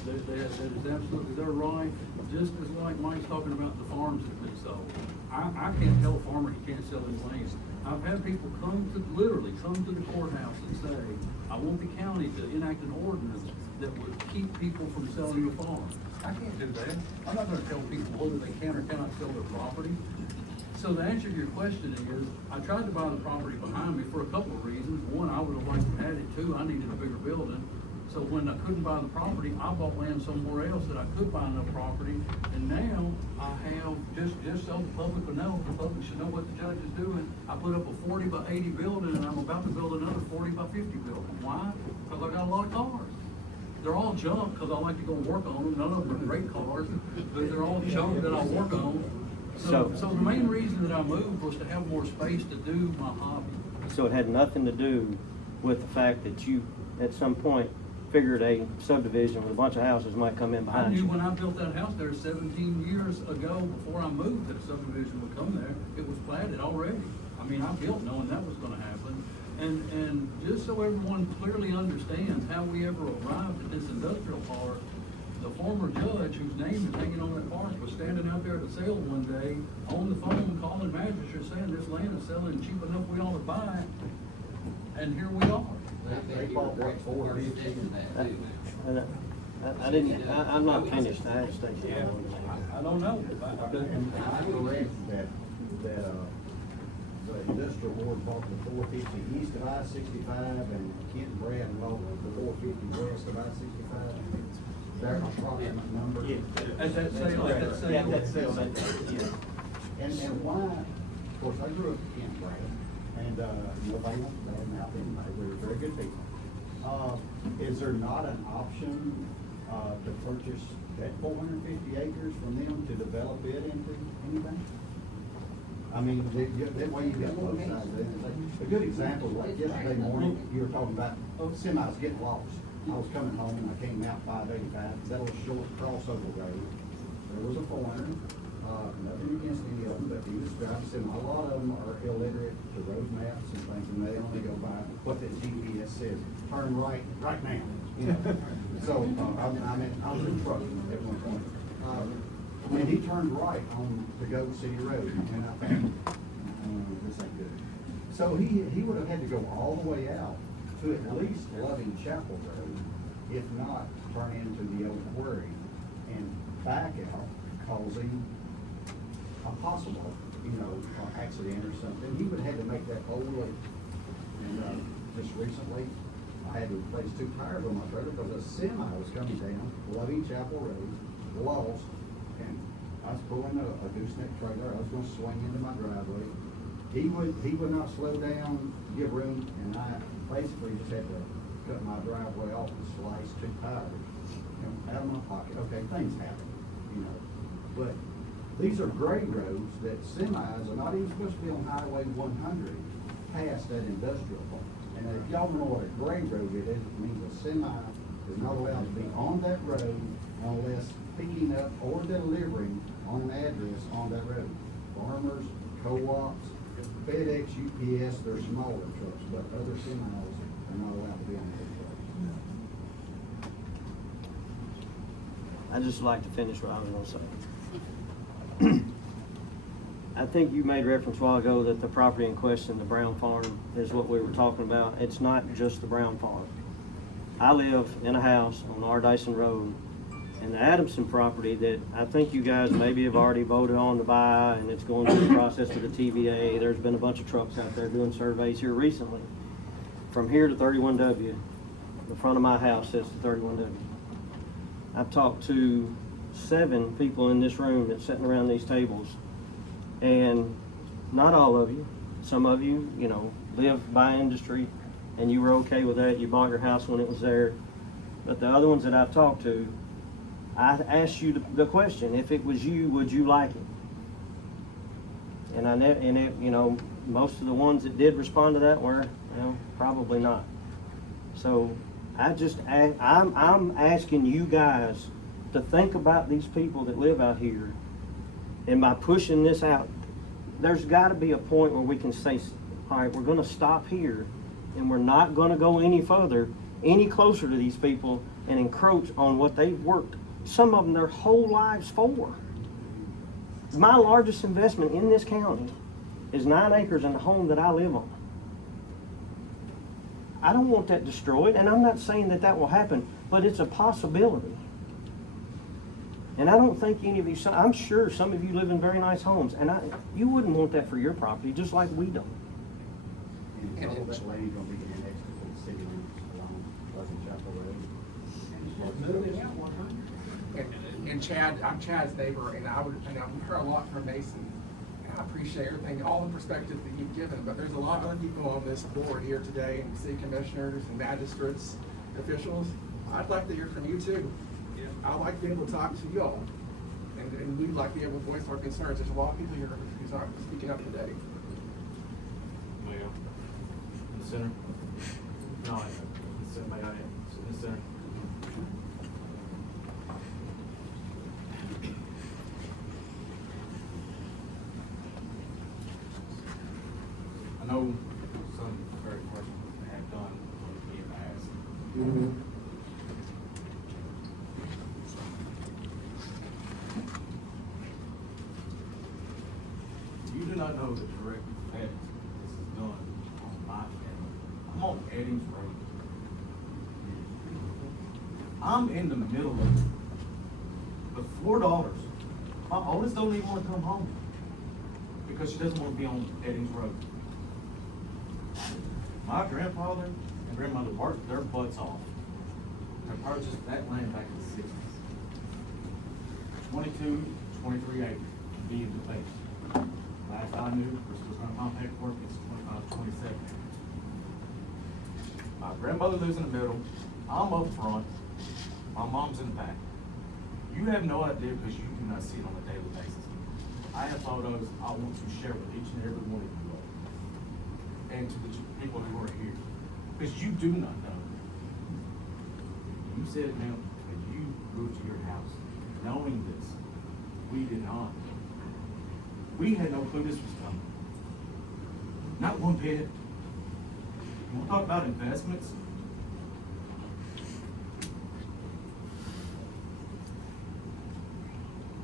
That is absolutely their right, just as like Mike's talking about the farms that have been sold. I can't tell a farmer he can't sell his land. I've had people literally come to the courthouse and say, I want the county to enact an ordinance that would keep people from selling the farm. I can't do that. I'm not gonna tell people whether they can or cannot sell their property. So the answer to your question is, I tried to buy the property behind me for a couple of reasons. One, I would have liked to have it. Two, I needed a bigger building. So when I couldn't buy the property, I bought land somewhere else that I could buy enough property. And now I have, just so the public will know, the public should know what the judge is doing. I put up a 40 by 80 building, and I'm about to build another 40 by 50 building. Why? Because I got a lot of cars. They're all junk, because I like to go and work on them. None of them are great cars, but they're all junk that I work on. So the main reason that I moved was to have more space to do my hobby. So it had nothing to do with the fact that you, at some point, figured a subdivision with a bunch of houses might come in I behind knew you. when I built that house there 17 years ago, before I moved, that a subdivision would come there. It was platted already. I mean, I built knowing that was gonna happen. And just so everyone clearly understands how we ever arrived at this industrial park, the former judge, whose name is hanging on that park, was standing out there at a sale one day on the phone calling magistrates saying this land is selling cheap enough we ought to buy it. And here we are. I think you regret saying that too. I didn't, I'm not finished, I had to stay. I don't know. And I correct that, the industrial board bought the 450 east of I-65 and Kent and Brad bought the 450 west of I-65. They're an approximate number. At that sale, Yeah, that sale, And why, of course, I grew up in Kent and Brad, and, nobody wants to mouth anybody, they were very good people. Is there not an option, to purchase that 450 acres from them to develop it into anything? I mean, that way you got both sides of it. A good example, like yesterday morning, you were talking about semis getting lost. I was coming home and I came out 585, that little short crossover road. There was a foreigner, nothing against any of them, but he was driving semi. A lot of them are illiterate to road maps and things, and they only go by what that GPS says, turn right now, you know. So, I was in truck at one point. And he turned right on the Goat City Road, and I thought, this ain't good. So he would have had to go all the way out to at least Loving Chapel Road, if not turn into the old quarry and back out, causing a possible, accident or something. He would have had to make that whole loop. And just recently, I had to replace 2 tires on my trailer because a semi was coming down Loving Chapel Road, lost, and I was pulling a gooseneck trailer. I was going to swing into my driveway. He would not slow down, give room, and I basically just had to cut my driveway off and slice 2 tires, out of my pocket. Okay, things happen, but these are grade roads that semis are not even supposed to be on Highway 100 past that industrial park. And if y'all know what a grade road is, it means a semi is not allowed to be on that road unless picking up or delivering on an address on that road. Farmers, co-ops, FedEx, UPS, they're smaller trucks, but other semis are not allowed to be on that road. I just like to finish what I was gonna say. I think you made reference a while ago that the property in question, the Brown Farm, is what we were talking about. It's not just the Brown Farm. I live in a house on R. Dyson Road, and the Adamson property that I think you guys maybe have already voted on to buy, and it's going through the process of the TVA. There's been a bunch of trucks out there doing surveys here recently. From here to 31W, the front of my house says to 31W. I've talked to 7 people in this room that's sitting around these tables, and not all of you, some of you, you know, live by industry and you were okay with that. You bought your house when it was there. But the other ones that I've talked to, I asked you the question, if it was you, would you like it? You know, most of the ones that did respond to that were, you know, probably not. So I'm asking you guys to think about these people that live out here, and by pushing this out, there's got to be a point where we can say, all right, we're going to stop here, and we're not going to go any further, any closer to these people and encroach on what they've worked, some of them their whole lives for. My largest investment in this county is 9 acres and the home that I live on. I don't want that destroyed, and I'm not saying that that will happen, but it's a possibility. And I don't think any of you, I'm sure some of you live in very nice homes, and you wouldn't want that for your property, just like we don't. And all that land gonna be annexed to the city limits along Pleasant Chapel Road. And Chad, I'm Chad's neighbor, and we've heard a lot from Mason. And I appreciate everything, all the perspective that you've given, but there's a lot of other people on this board here today, and city commissioners and magistrates, officials. I'd like to hear from you too. I'd like to be able to talk to you all, and we'd like to be able to voice our concerns. There's a lot of people here who's not speaking up today. Well, in the center? No, in the center, may I, in the center? I know some very questions have done what you have asked. You do not know the direct effect this has done on my family. I'm on Eddings Road. I'm in the middle of it. The 4 daughters, my oldest don't even want to come home because she doesn't want to be on Eddings Road. My grandfather and grandmother worked their butts off to purchase that land back in the 60s. 22, 23 acres, being debated. Last I knew, this was gonna compact work, it's 25, 27. My grandmother lives in the middle, I'm up front, my mom's in the back. You have no idea because you do not see it on a daily basis. I have photos I want to share with each and every one of you all, and to the people who are here, because you do not know. You said, ma'am, that you moved to your house knowing this. We did not. We had no clue this was coming. Not one bit. You want to talk about investments?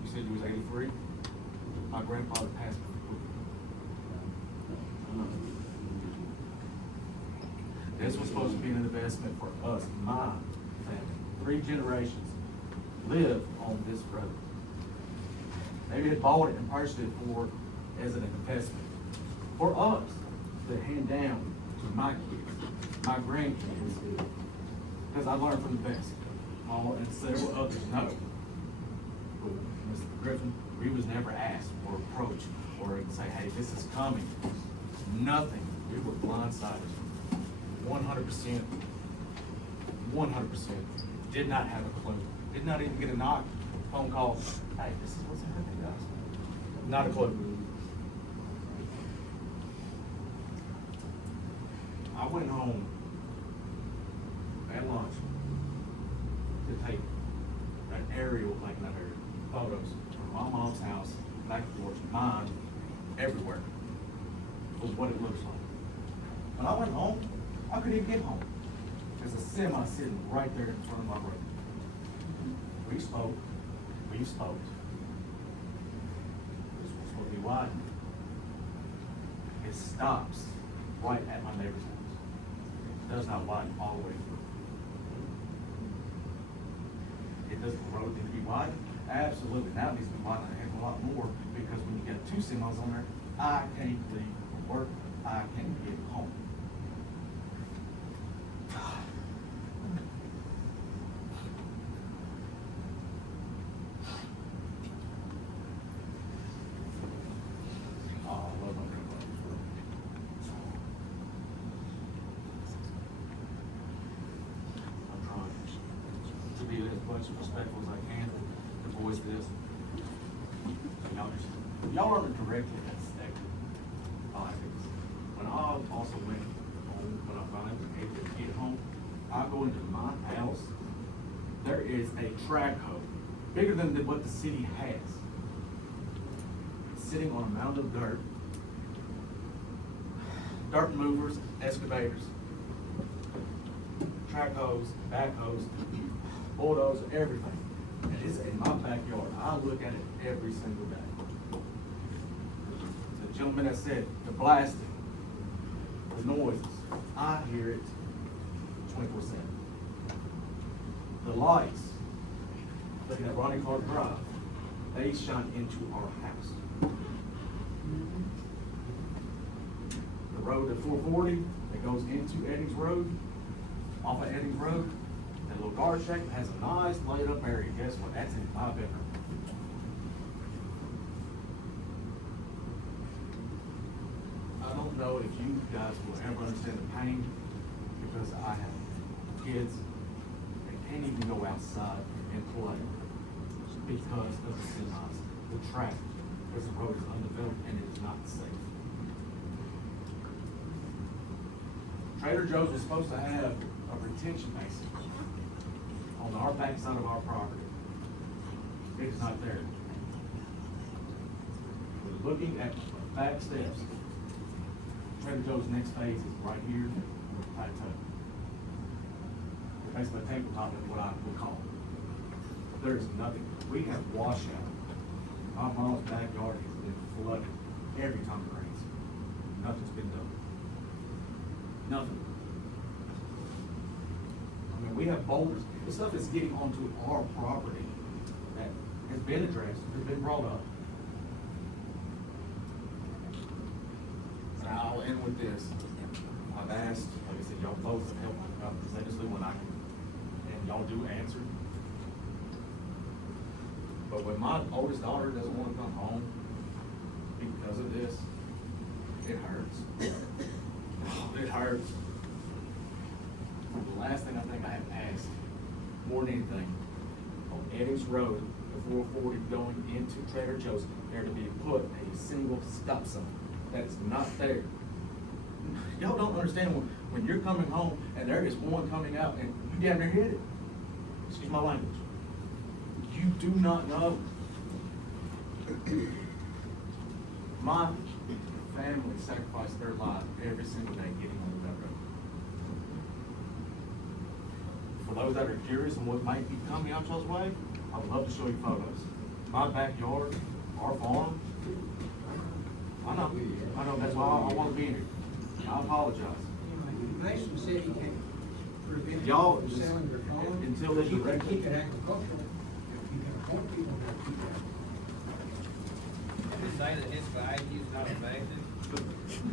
You said you was 83? My grandfather passed before. This was supposed to be an investment for us, my family. 3 generations live on this road. Maybe had bought it and purchased it for as an investment for us to hand down to my kids, my grandkids, because I learned from the best. And several others know. But Mr. Griffin, we was never asked or approached or say, hey, this is coming. Nothing. We were blindsided. 100%. 100%. Did not have a clue. Did not even get a knock, phone call. Hey, this is what's happening, guys. Not a clue. I went home at lunch to take an aerial, like not aerial, photos from my mom's house, back porch, mine, everywhere, was what it looks like. When I went home, I couldn't even get home. There's a semi sitting right there in front of my road. We spoke. we've spoke. This was supposed to be widened. It stops right at my neighbor's house. It does not widen all the way through. It does, the road need to be widened? Absolutely, now it needs to be widened a heck of a lot more, because when you get two semis on there, I can't leave from work, I can't get home. Oh, I love my grandfather. I'm trying to be as much respectful as I can to voice this. Y'all aren't directly affected by this. When I also went home, when I finally was able to get home, I go into my house, there is a track hoe, bigger than what the city has, sitting on a mound of dirt. Dirt movers, excavators, track hoes, backhoes, bulldozers, everything. And it's in my backyard. I look at it every single day. The gentleman that said the blasting, the noises, I hear it 24/7. The lights, looking at Ronnie Clark Drive, they shine into our house. The road at 440 that goes into Eddings Road, off of Eddings Road, that little guard shack has a nice laid up area. Guess what? That's in my bedroom. I don't know if you guys will ever understand the pain, because I have kids that can't even go outside and play because of the semis, the traffic, because the road is undeveloped and it is not safe. Trader Joe's was supposed to have a retention basin on our backside of our property. It is not there. We're looking at back steps. Trader Joe's next phase is right here, plateau. Basically a tabletop is what I would call it. There is nothing. We have washout. My mom's backyard has been flooded every time it rains. Nothing's been done. Nothing. I mean, we have boulders. The stuff is getting onto our property that has been addressed, has been brought up. And I'll end with this. I've asked, like I said, y'all both have helped me out tremendously when I can, and y'all do answer. But when my oldest daughter doesn't want to come home because of this, it hurts. It hurts. The last thing I think I have asked, more than anything, on Eddings Road, the 440 going into Trader Joe's, there to be put a single stop sign. That's not there. Y'all don't understand when you're coming home and there is one coming out and you damn near hit it. Excuse my language. You do not know. My family sacrificed their life every single day getting on that road. For those that are curious on what might be coming out y'all's way, I would love to show you photos. My backyard, our farm, I know that's why I want to be here. I apologize. Mason said he can't prevent Y'all people from just, selling their farm. until they You can direct keep it agricultural. You can appoint people to keep it. To say that his value is not affected,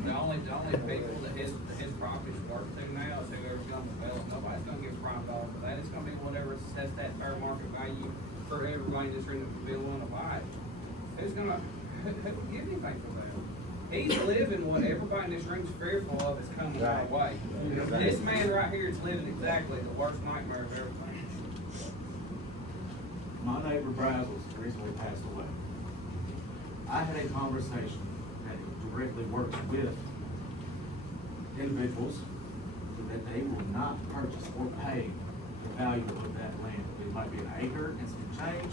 the only people that his property's worth to now is whoever's gonna develop. Nobody's gonna give prime dollar for that. It's gonna be whatever sets that fair market value for everybody that's going to be willing to buy it. Who would give anything for that? He's living what everybody in this room's fearful of is coming our way. This man right here is living exactly the worst nightmare of everything. My neighbor Brazel's recently passed away. I had a conversation that directly works with individuals that they will not purchase or pay the value of that land. It might be an acre and some change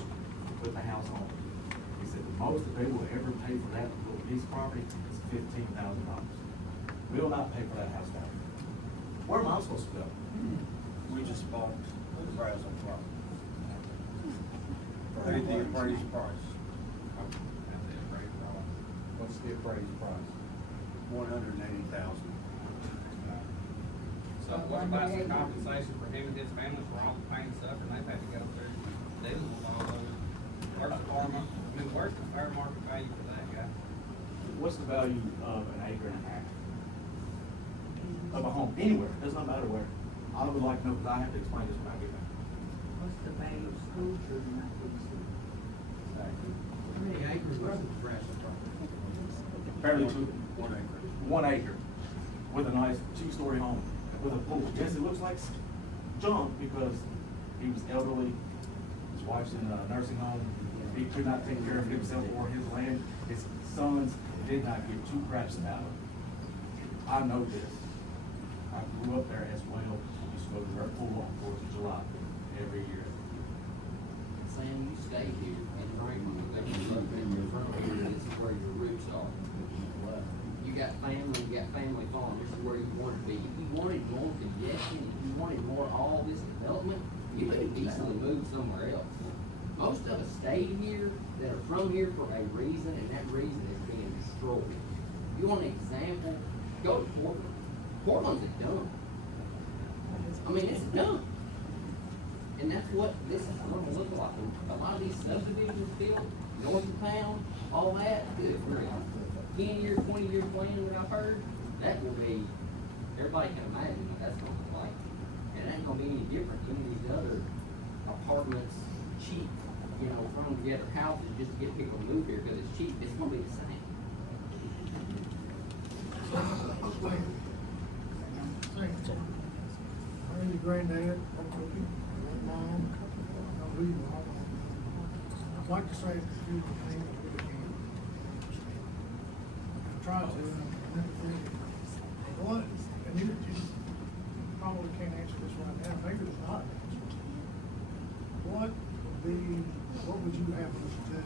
with the house on it. He said the most that they will ever pay for that little piece of property is $15,000. Will not pay for that house down. Where am I supposed to go? We just bought the Brazel property. Paid the appraised price. What's the appraised price? $180,000. So what about some compensation for him and his family for all the pain and suffering they've had to go through, dealing with all those? Where's the farmer, I mean, where's the fair market value for that guy? What's the value of an acre and a half? Of a home, anywhere, does not matter where. I would like to know, because I have to explain this when I get back. What's the value of school children out there? How many acres was the grass property? Barely 1 acre, with a nice 2-story home, with a pool. Yes, it looks like junk because he was elderly, his wife's in a nursing home, he could not take care of himself or his land. His sons did not give 2 craps about it. I know this. I grew up there as well. We used to go to their pool on 4th of July every year. Sam, you stay here in Franklin, they can look at your front here, this is where your roots are. You got family farm, this is where you want to be. If you wanted more congestion, if you wanted more all this development, you could easily move somewhere else. Most of us stay here that are from here for a reason, and that reason is being destroyed. You want an example? Go to Portland. Portland's a dump. I mean, it's a dump. And that's what this is gonna look like. A lot of these subdivisions built, north of town, all that, good for it. 10-year, 20-year plan that I've heard, that will be, everybody can imagine what that's gonna look like. And it ain't gonna be any different than any of these other apartments, cheap, thrown together houses just to get people to move here because it's cheap. It's gonna be the same. I'm your granddad, mom, know who you are. I'd like to say a few things that we can. I try to, what, and you probably can't answer this right now, maybe it's not. What would you have us do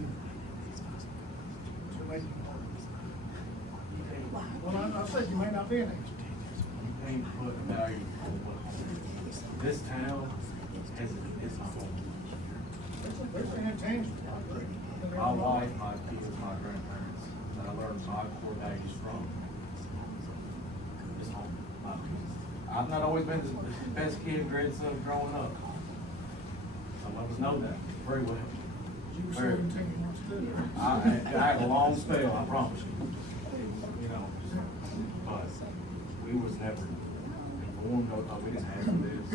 to make it work? Well, I said you may not be an answer. You can't put a value on what this town has, is my home. There's an intangible. My wife, my kids, my grandparents, that I learned my core values from. This home, my kids. I've not always been the best kid, grandson growing up. Some of us know that very well. You were 17 months too. I had a long spell, I promise you. But we was never informed of, we didn't have this.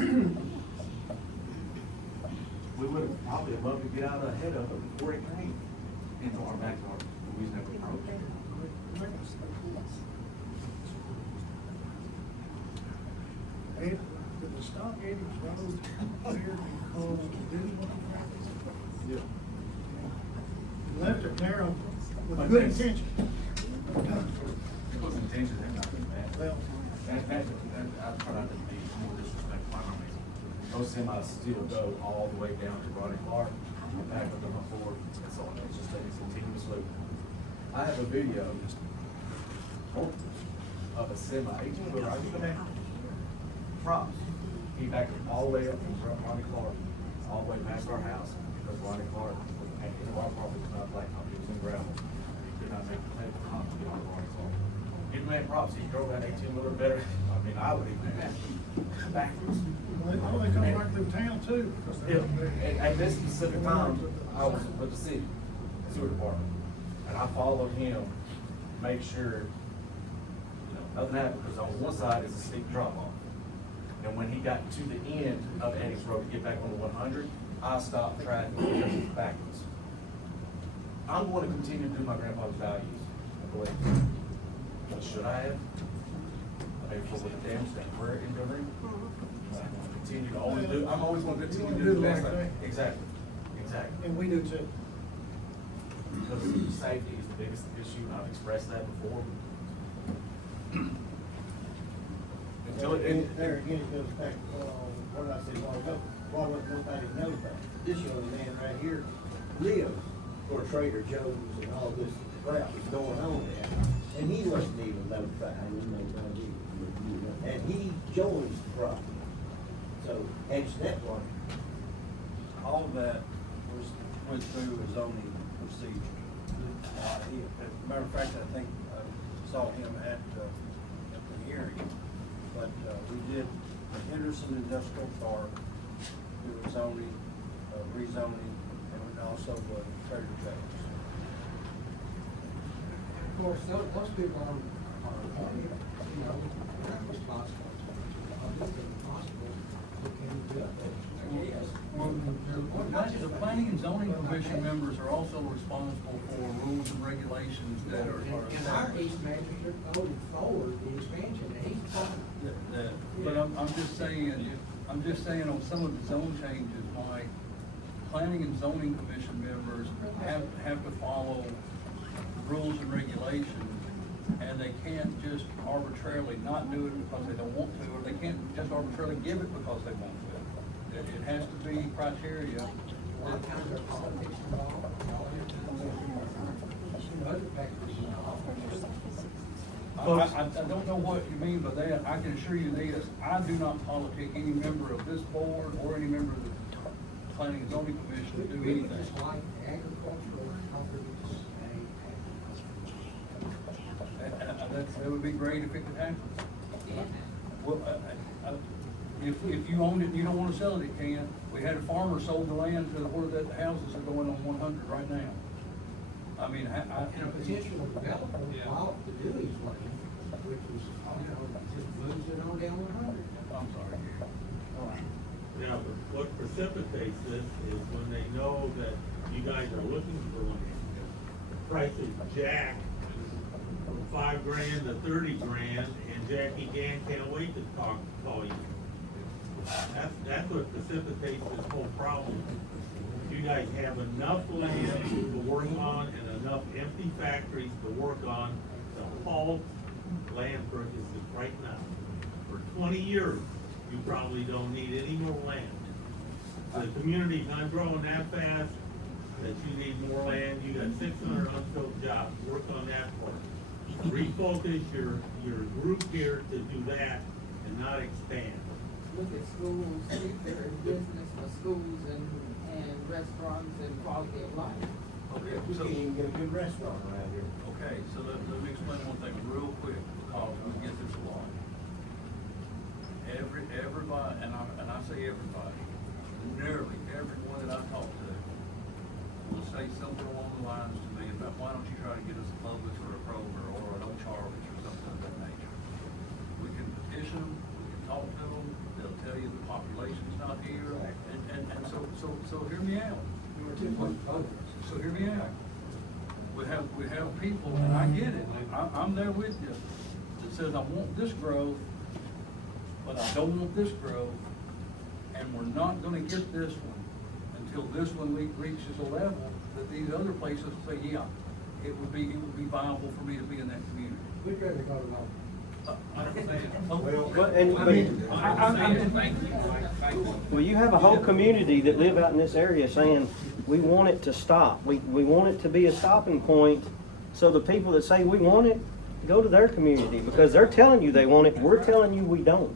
We would have probably loved to get out ahead of it before it came into our backyard. We was never approached it. Did the stock Eddie's road there because it didn't want to practice? Yeah. Left it narrow with But good that's- intention. It was intention, they're not bad. Well, I try not to be more disrespectful by no means. Those semis still go all the way down to Ronnie Clark, back up to my Ford, and so on. It's just a continuous loop. I have a video of a semi, 18-wheeler, I give him props. He backed it all the way up from Ronnie Clark, all the way past our house, because Ronnie Clark, our property was not blacktop, it was in gravel. He could not make the table top to get on Ronnie Clark. Give him props, he drove that 18-wheeler better, I mean, I would even backwards. well, they come right through town too. Because they're- At this specific time, I was with the city, sewer department, and I followed him, make sure, nothing happened, because on one side is a steep drop off. And when he got to the end of Annie's Road to get back on the 100, I stopped traffic backwards. I'm going to continue to do my grandfather's values, I believe. But should I have? I mean, for the damage that we're enduring, continue to always do, I'm always going to continue to do the best thing. Exactly, exactly. And we do too. Because safety is the biggest issue, and I've expressed that before. Until it, There again, it goes back, what did I say a while ago? Why wasn't nobody know about it? This young man right here lives where Trader Joe's and all this crap is going on there. And he wasn't even notified, and he joins the property. So, answer that one. All of that was went through a zoning procedure. As a matter of fact, I think I saw him at the hearing, but we did the Henderson Industrial Park, we were zoning, rezoning, and also the Trader Joe's. Of course, those people are, you know, they're responsible. They're responsible. They can do it. Yes. The planning and zoning commission members are also responsible for rules and regulations that are. And our East Manchester voted forward the expansion, and he's talking. But I'm just saying on some of the zone changes, my planning and zoning commission members have to follow rules and regulations, and they can't just arbitrarily not do it because they don't want to, or they can't just arbitrarily give it because they want to. It has to be criteria. What kind of politics involved? Other factors involved. I don't know what you mean by that. I can assure you this, I do not politic any member of this board or any member of the planning and zoning commission to do anything. Just like agricultural properties. That would be great if it could happen. Well, if you owned it and you don't wanna sell it, it can. We had a farmer sold the land to where the houses are going on 100 right now. I mean, And a potential developer bought the Dewey's land, which was, you know, just moves it on down 100. I'm sorry. Yeah, but what precipitates this is when they know that you guys are looking for land. The price is jacked from $5,000 to $30,000, and Jackie Gann can't wait to call you. That's what precipitates this whole problem. You guys have enough land to work on and enough empty factories to work on to halt land purchases right now. For 20 years, you probably don't need any more land. The community's not growing that fast that you need more land. You got 600 unfilled jobs. Work on that part. Refocus your group here to do that and not expand. Look at schools, see if there is business for schools and restaurants and quality of life. Okay, We can't even get a good restaurant around here. Okay, so let me explain one thing real quick, because we get this a lot. Everybody, and I say everybody, nearly everyone that I talk to will say something along the lines to me about, why don't you try to get us a Publix or a Kroger or an Old Charlie's or something of that nature. We can petition them, we can talk to them, they'll tell you the population's not here, and so hear me out. So hear me out. We have people, and I get it, I'm there with you, that says, I want this growth, but I don't want this growth, and we're not gonna get this one until this one reaches a level that these other places say, yeah, it would be viable for me to be in that community. We'd rather go to Well, you have a whole community that live out in this area saying, we want it to stop. We want it to be a stopping point. So the people that say we want it, go to their community, because they're telling you they want it. We're telling you we don't.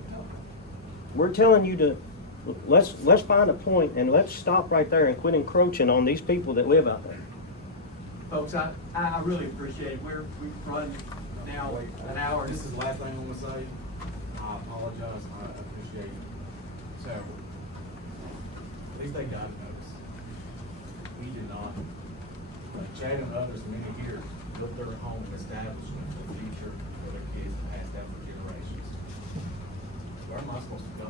We're telling you to, let's find a point and let's stop right there and quit encroaching on these people that live out there. Folks, I really appreciate it. We've run now an hour. This is the last thing I'm gonna say. I apologize, I appreciate it. So, at least they got notice. We did not. Chad and others, many here, built their home establishment for the future for their kids to pass down for generations. Where am I supposed to go?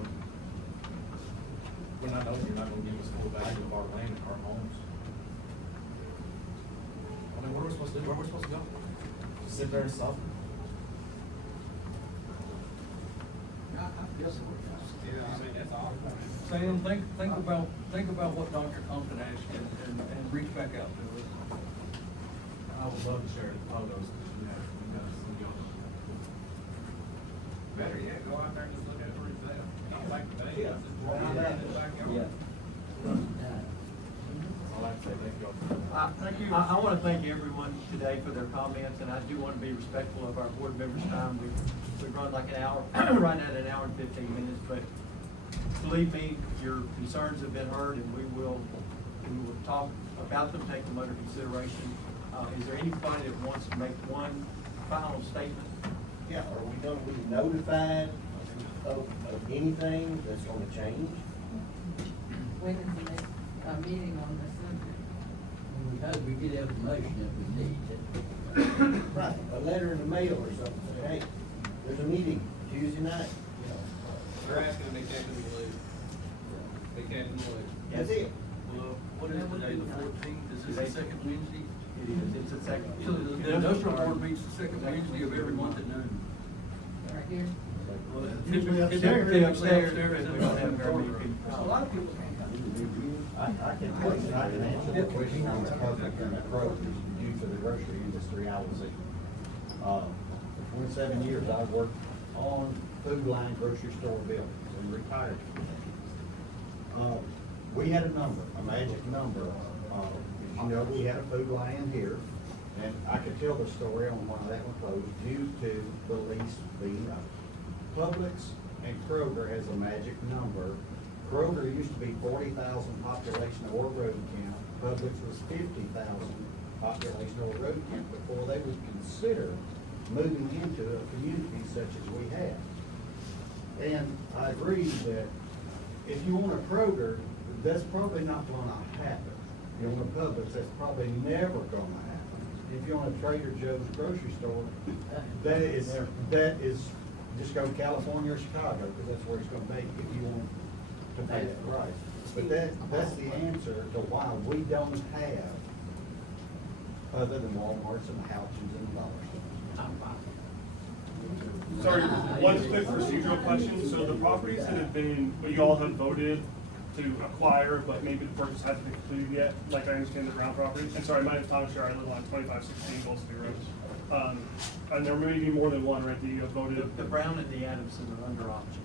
When I know you're not gonna give us full value of our land and our homes. I mean, what are we supposed to do? Where are we supposed to go? Just sit there and suffer? Yeah, I mean, that's all. Sam, think about what Dr. Compton asked you and reach back out to us. I would love to share the photos, you know, some young. Better yet, go out there and just look at it for yourself. Not like today, it's just walking around in the backyard. All I have to say, thank you all. I want to thank everyone today for their comments, and I do want to be respectful of our board members' time. We've run like an hour, right at an hour and 15 minutes, but believe me, your concerns have been heard, and we will talk about them, take them under consideration. Is there anybody that wants to make one final statement? Yeah, are we gonna be notified of anything that's gonna change? When is the next, meeting on the subject? Because we get information that we need. Right, a letter in the mail or something, say, hey, there's a meeting Tuesday night, you know. They're asking to be kept in the loop. Be kept in the loop. That's it. Well, what is today, the 14th? Is this the second Wednesday? It is, it's a second. So the industrial board meets the second Wednesday of every month at noon. Right here? Usually Typically upstairs. upstairs, and we don't have very many people. A lot of people can't come. I can answer the question on the public and the growth due to the grocery industry, I would say. For 27 years, I've worked on food line grocery store buildings and retired. We had a number, a magic number. You know, we had a food line here, and I could tell the story on why that one closed due to the lease being up. Publix and Kroger has a magic number. Kroger used to be 40,000 population or road count. Publix was 50,000 population or road count before they would consider moving into a community such as we have. And I agree that if you want a Kroger, that's probably not gonna happen. If you want a Publix, that's probably never gonna happen. If you want a Trader Joe's grocery store, that is, just go to California or Chicago, because that's where it's gonna be, if you want to pay that price. But that's the answer to why we don't have, other than Walmart's and Houchins and Dollar Stores. Sorry, one quick procedural question. So the properties that have been, what you all have voted to acquire, but maybe the purchase hasn't been completed yet, like I understand the Brown property. And sorry, my name is Thomas Sherry, I live on 2516 Goldsby Road. And there may be more than one, right, that you have voted? The Brown and the Adamson are under option.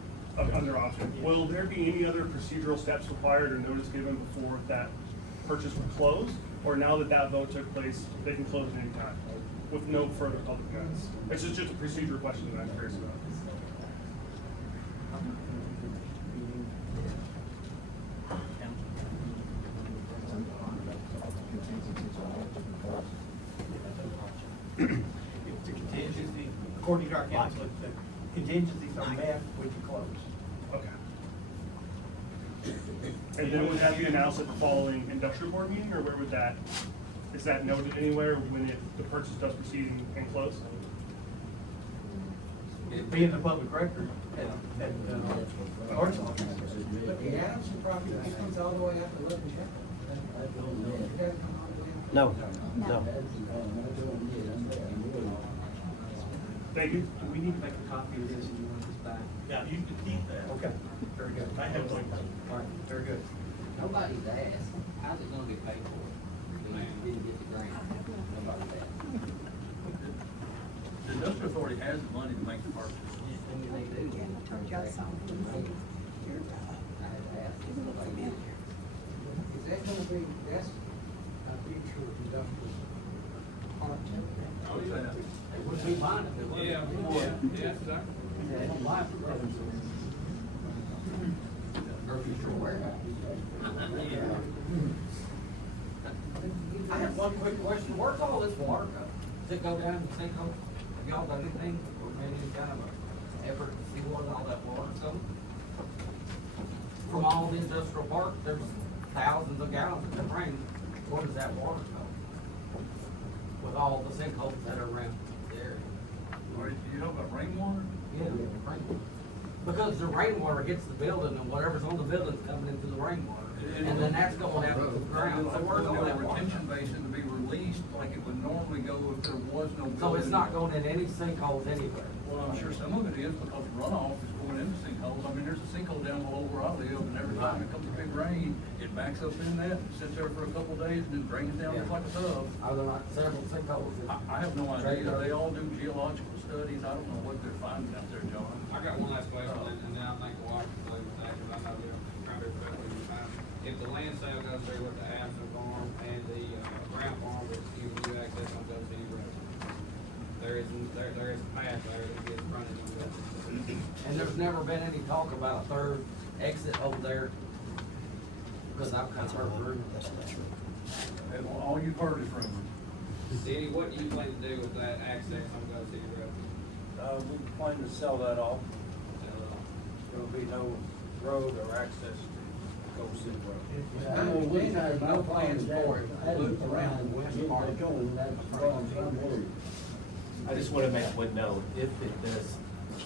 Under option. Will there be any other procedural steps required or notice given before that purchase would close? Or now that that vote took place, they can close at any time with no further public notice? It's just a procedure question that I'm curious about. If the contingency, according to our council, if the contingencies are met, we can close. Okay. And then would that be announced at the following industrial board meeting, or where would that, is that noted anywhere when the purchase does proceed and close? It'd be in the public record at clerk's office. But the Adamson property, this comes all the way out to Lebanon Chapel. No, no. Thank you. Do we need to make a copy of this and you want this back? Yeah, you can keep that. Okay, very good. I have one. All right, very good. Nobody's asked, how's it gonna get paid for? Because you didn't get the grant. Nobody's asked. The industrial authority has the money to make the purchase. And they do. I had asked, nobody did. Is that gonna be, that's a future industrial park? Oh, yeah. They would be buying it. They would. Yeah, exactly. They don't buy it for grocery. Grocery store warehouse. I have one quick question. Where's all this water go? Does it go down the sinkhole? Have y'all done anything, or maybe any kind of a effort to see where all that water's going? From all the industrial park, there's thousands of gallons of it rain. Where does that water go? With all the sinkholes that are around the area. Or you know about rainwater? Yeah, rainwater. Because the rainwater hits the building and whatever's on the building's coming into the rainwater. And then that's going out to the ground. So where's all that water? Retention basin to be released like it would normally go if there was no building. So it's not going in any sinkholes anywhere? Well, I'm sure some of it is because runoff is going into sinkholes. I mean, there's a sinkhole down below where I live, and every time it comes a big rain, it backs up in that, and sits there for a couple of days, and then drains down just like a tub. Are there like several sinkholes? I have no idea. They all do geological studies. I don't know what they're finding out there, John. I got one last question, and then I think the water can play with that, because I know they're trying to respect your time. If the land sale goes through with the Absent farm and the Brown farm that's giving you access on those city roads, there is a path there that gets running into that. And there's never been any talk about a third exit over there? Because I've kind of heard rumors. And all you've heard is rumors. Danny, what do you plan to do with that access on Go City Road? We plan to sell that off. There will be no road or access to Go City Road. I know we have no plans for it, loop around the west part of Jordan. I just want to make one note, if it does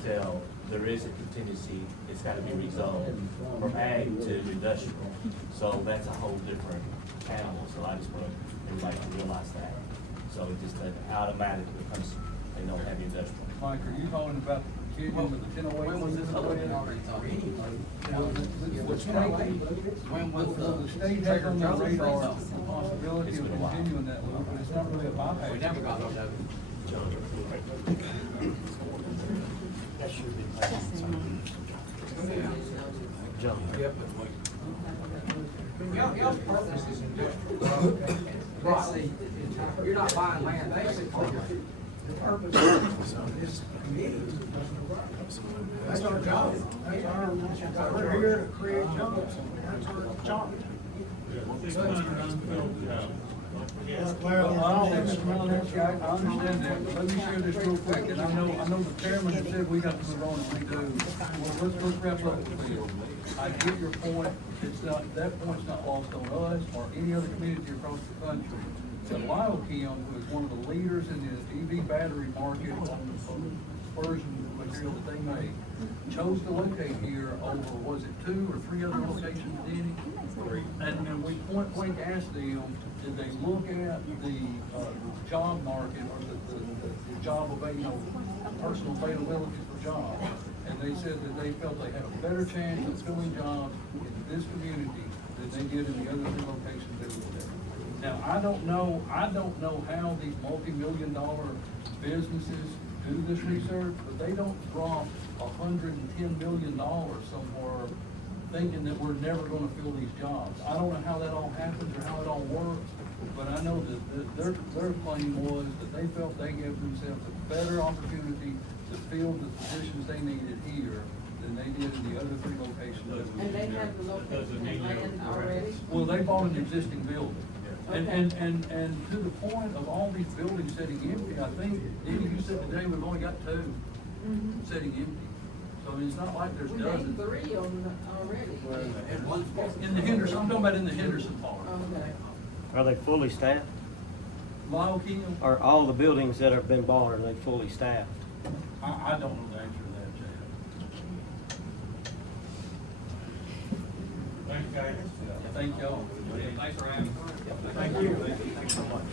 sell, there is a contingency, it's gotta be rezoned from ag to industrial. So that's a whole different animal, so I just want everybody to realize that. So it just automatically becomes, they don't have industrial. Mike, are you talking about the continuum of the 1008? When was this other one already talking? When was the state has on their radar the possibility of continuing that loop, but it's not really a bypass. We never got no notice. Y'all's purpose is industrial. Right. You're not buying land, basically. The purpose of this committee, that's our job. We're here to create jobs, that's our job. Well, I understand, Mr. Malinowski, I understand that, but let me share this real quick, and I know the chairman has said we got to move on, and we do. Well, let's wrap up the field. I get your point, it's not, that point's not lost on us or any other community across the country. But Lyle Kim, who is one of the leaders in the EV battery market on the version material that they make, chose to locate here over, was it 2 or 3 other locations, Denny? And we point blank asked them, did they look at the job market or the job personal availability for jobs? And they said that they felt they had a better chance of filling jobs in this community than they did in the other 3 locations they looked at. Now, I don't know how these multi-million-dollar businesses do this research, but they don't drop $110 million somewhere thinking that we're never gonna fill these jobs. I don't know how that all happens or how it all works, but I know that their claim was that they felt they gave themselves a better opportunity to fill the positions they needed here than they did in the other 3 locations. And they have the location and land already? Well, they bought an existing building. And to the point of all these buildings sitting empty, I think, Diddy, you said today we've only got 2 sitting empty. So it's not like there's We dozens. named 3 on already. In the Henderson, I'm talking about in the Henderson part. Okay. Are they fully staffed? Lyle Kim, Are all the buildings that have been bought, are they fully staffed? I don't know the answer to that, Chad. Thanks, guys. Thank y'all. Thanks for having me. Thank you. Thanks so much.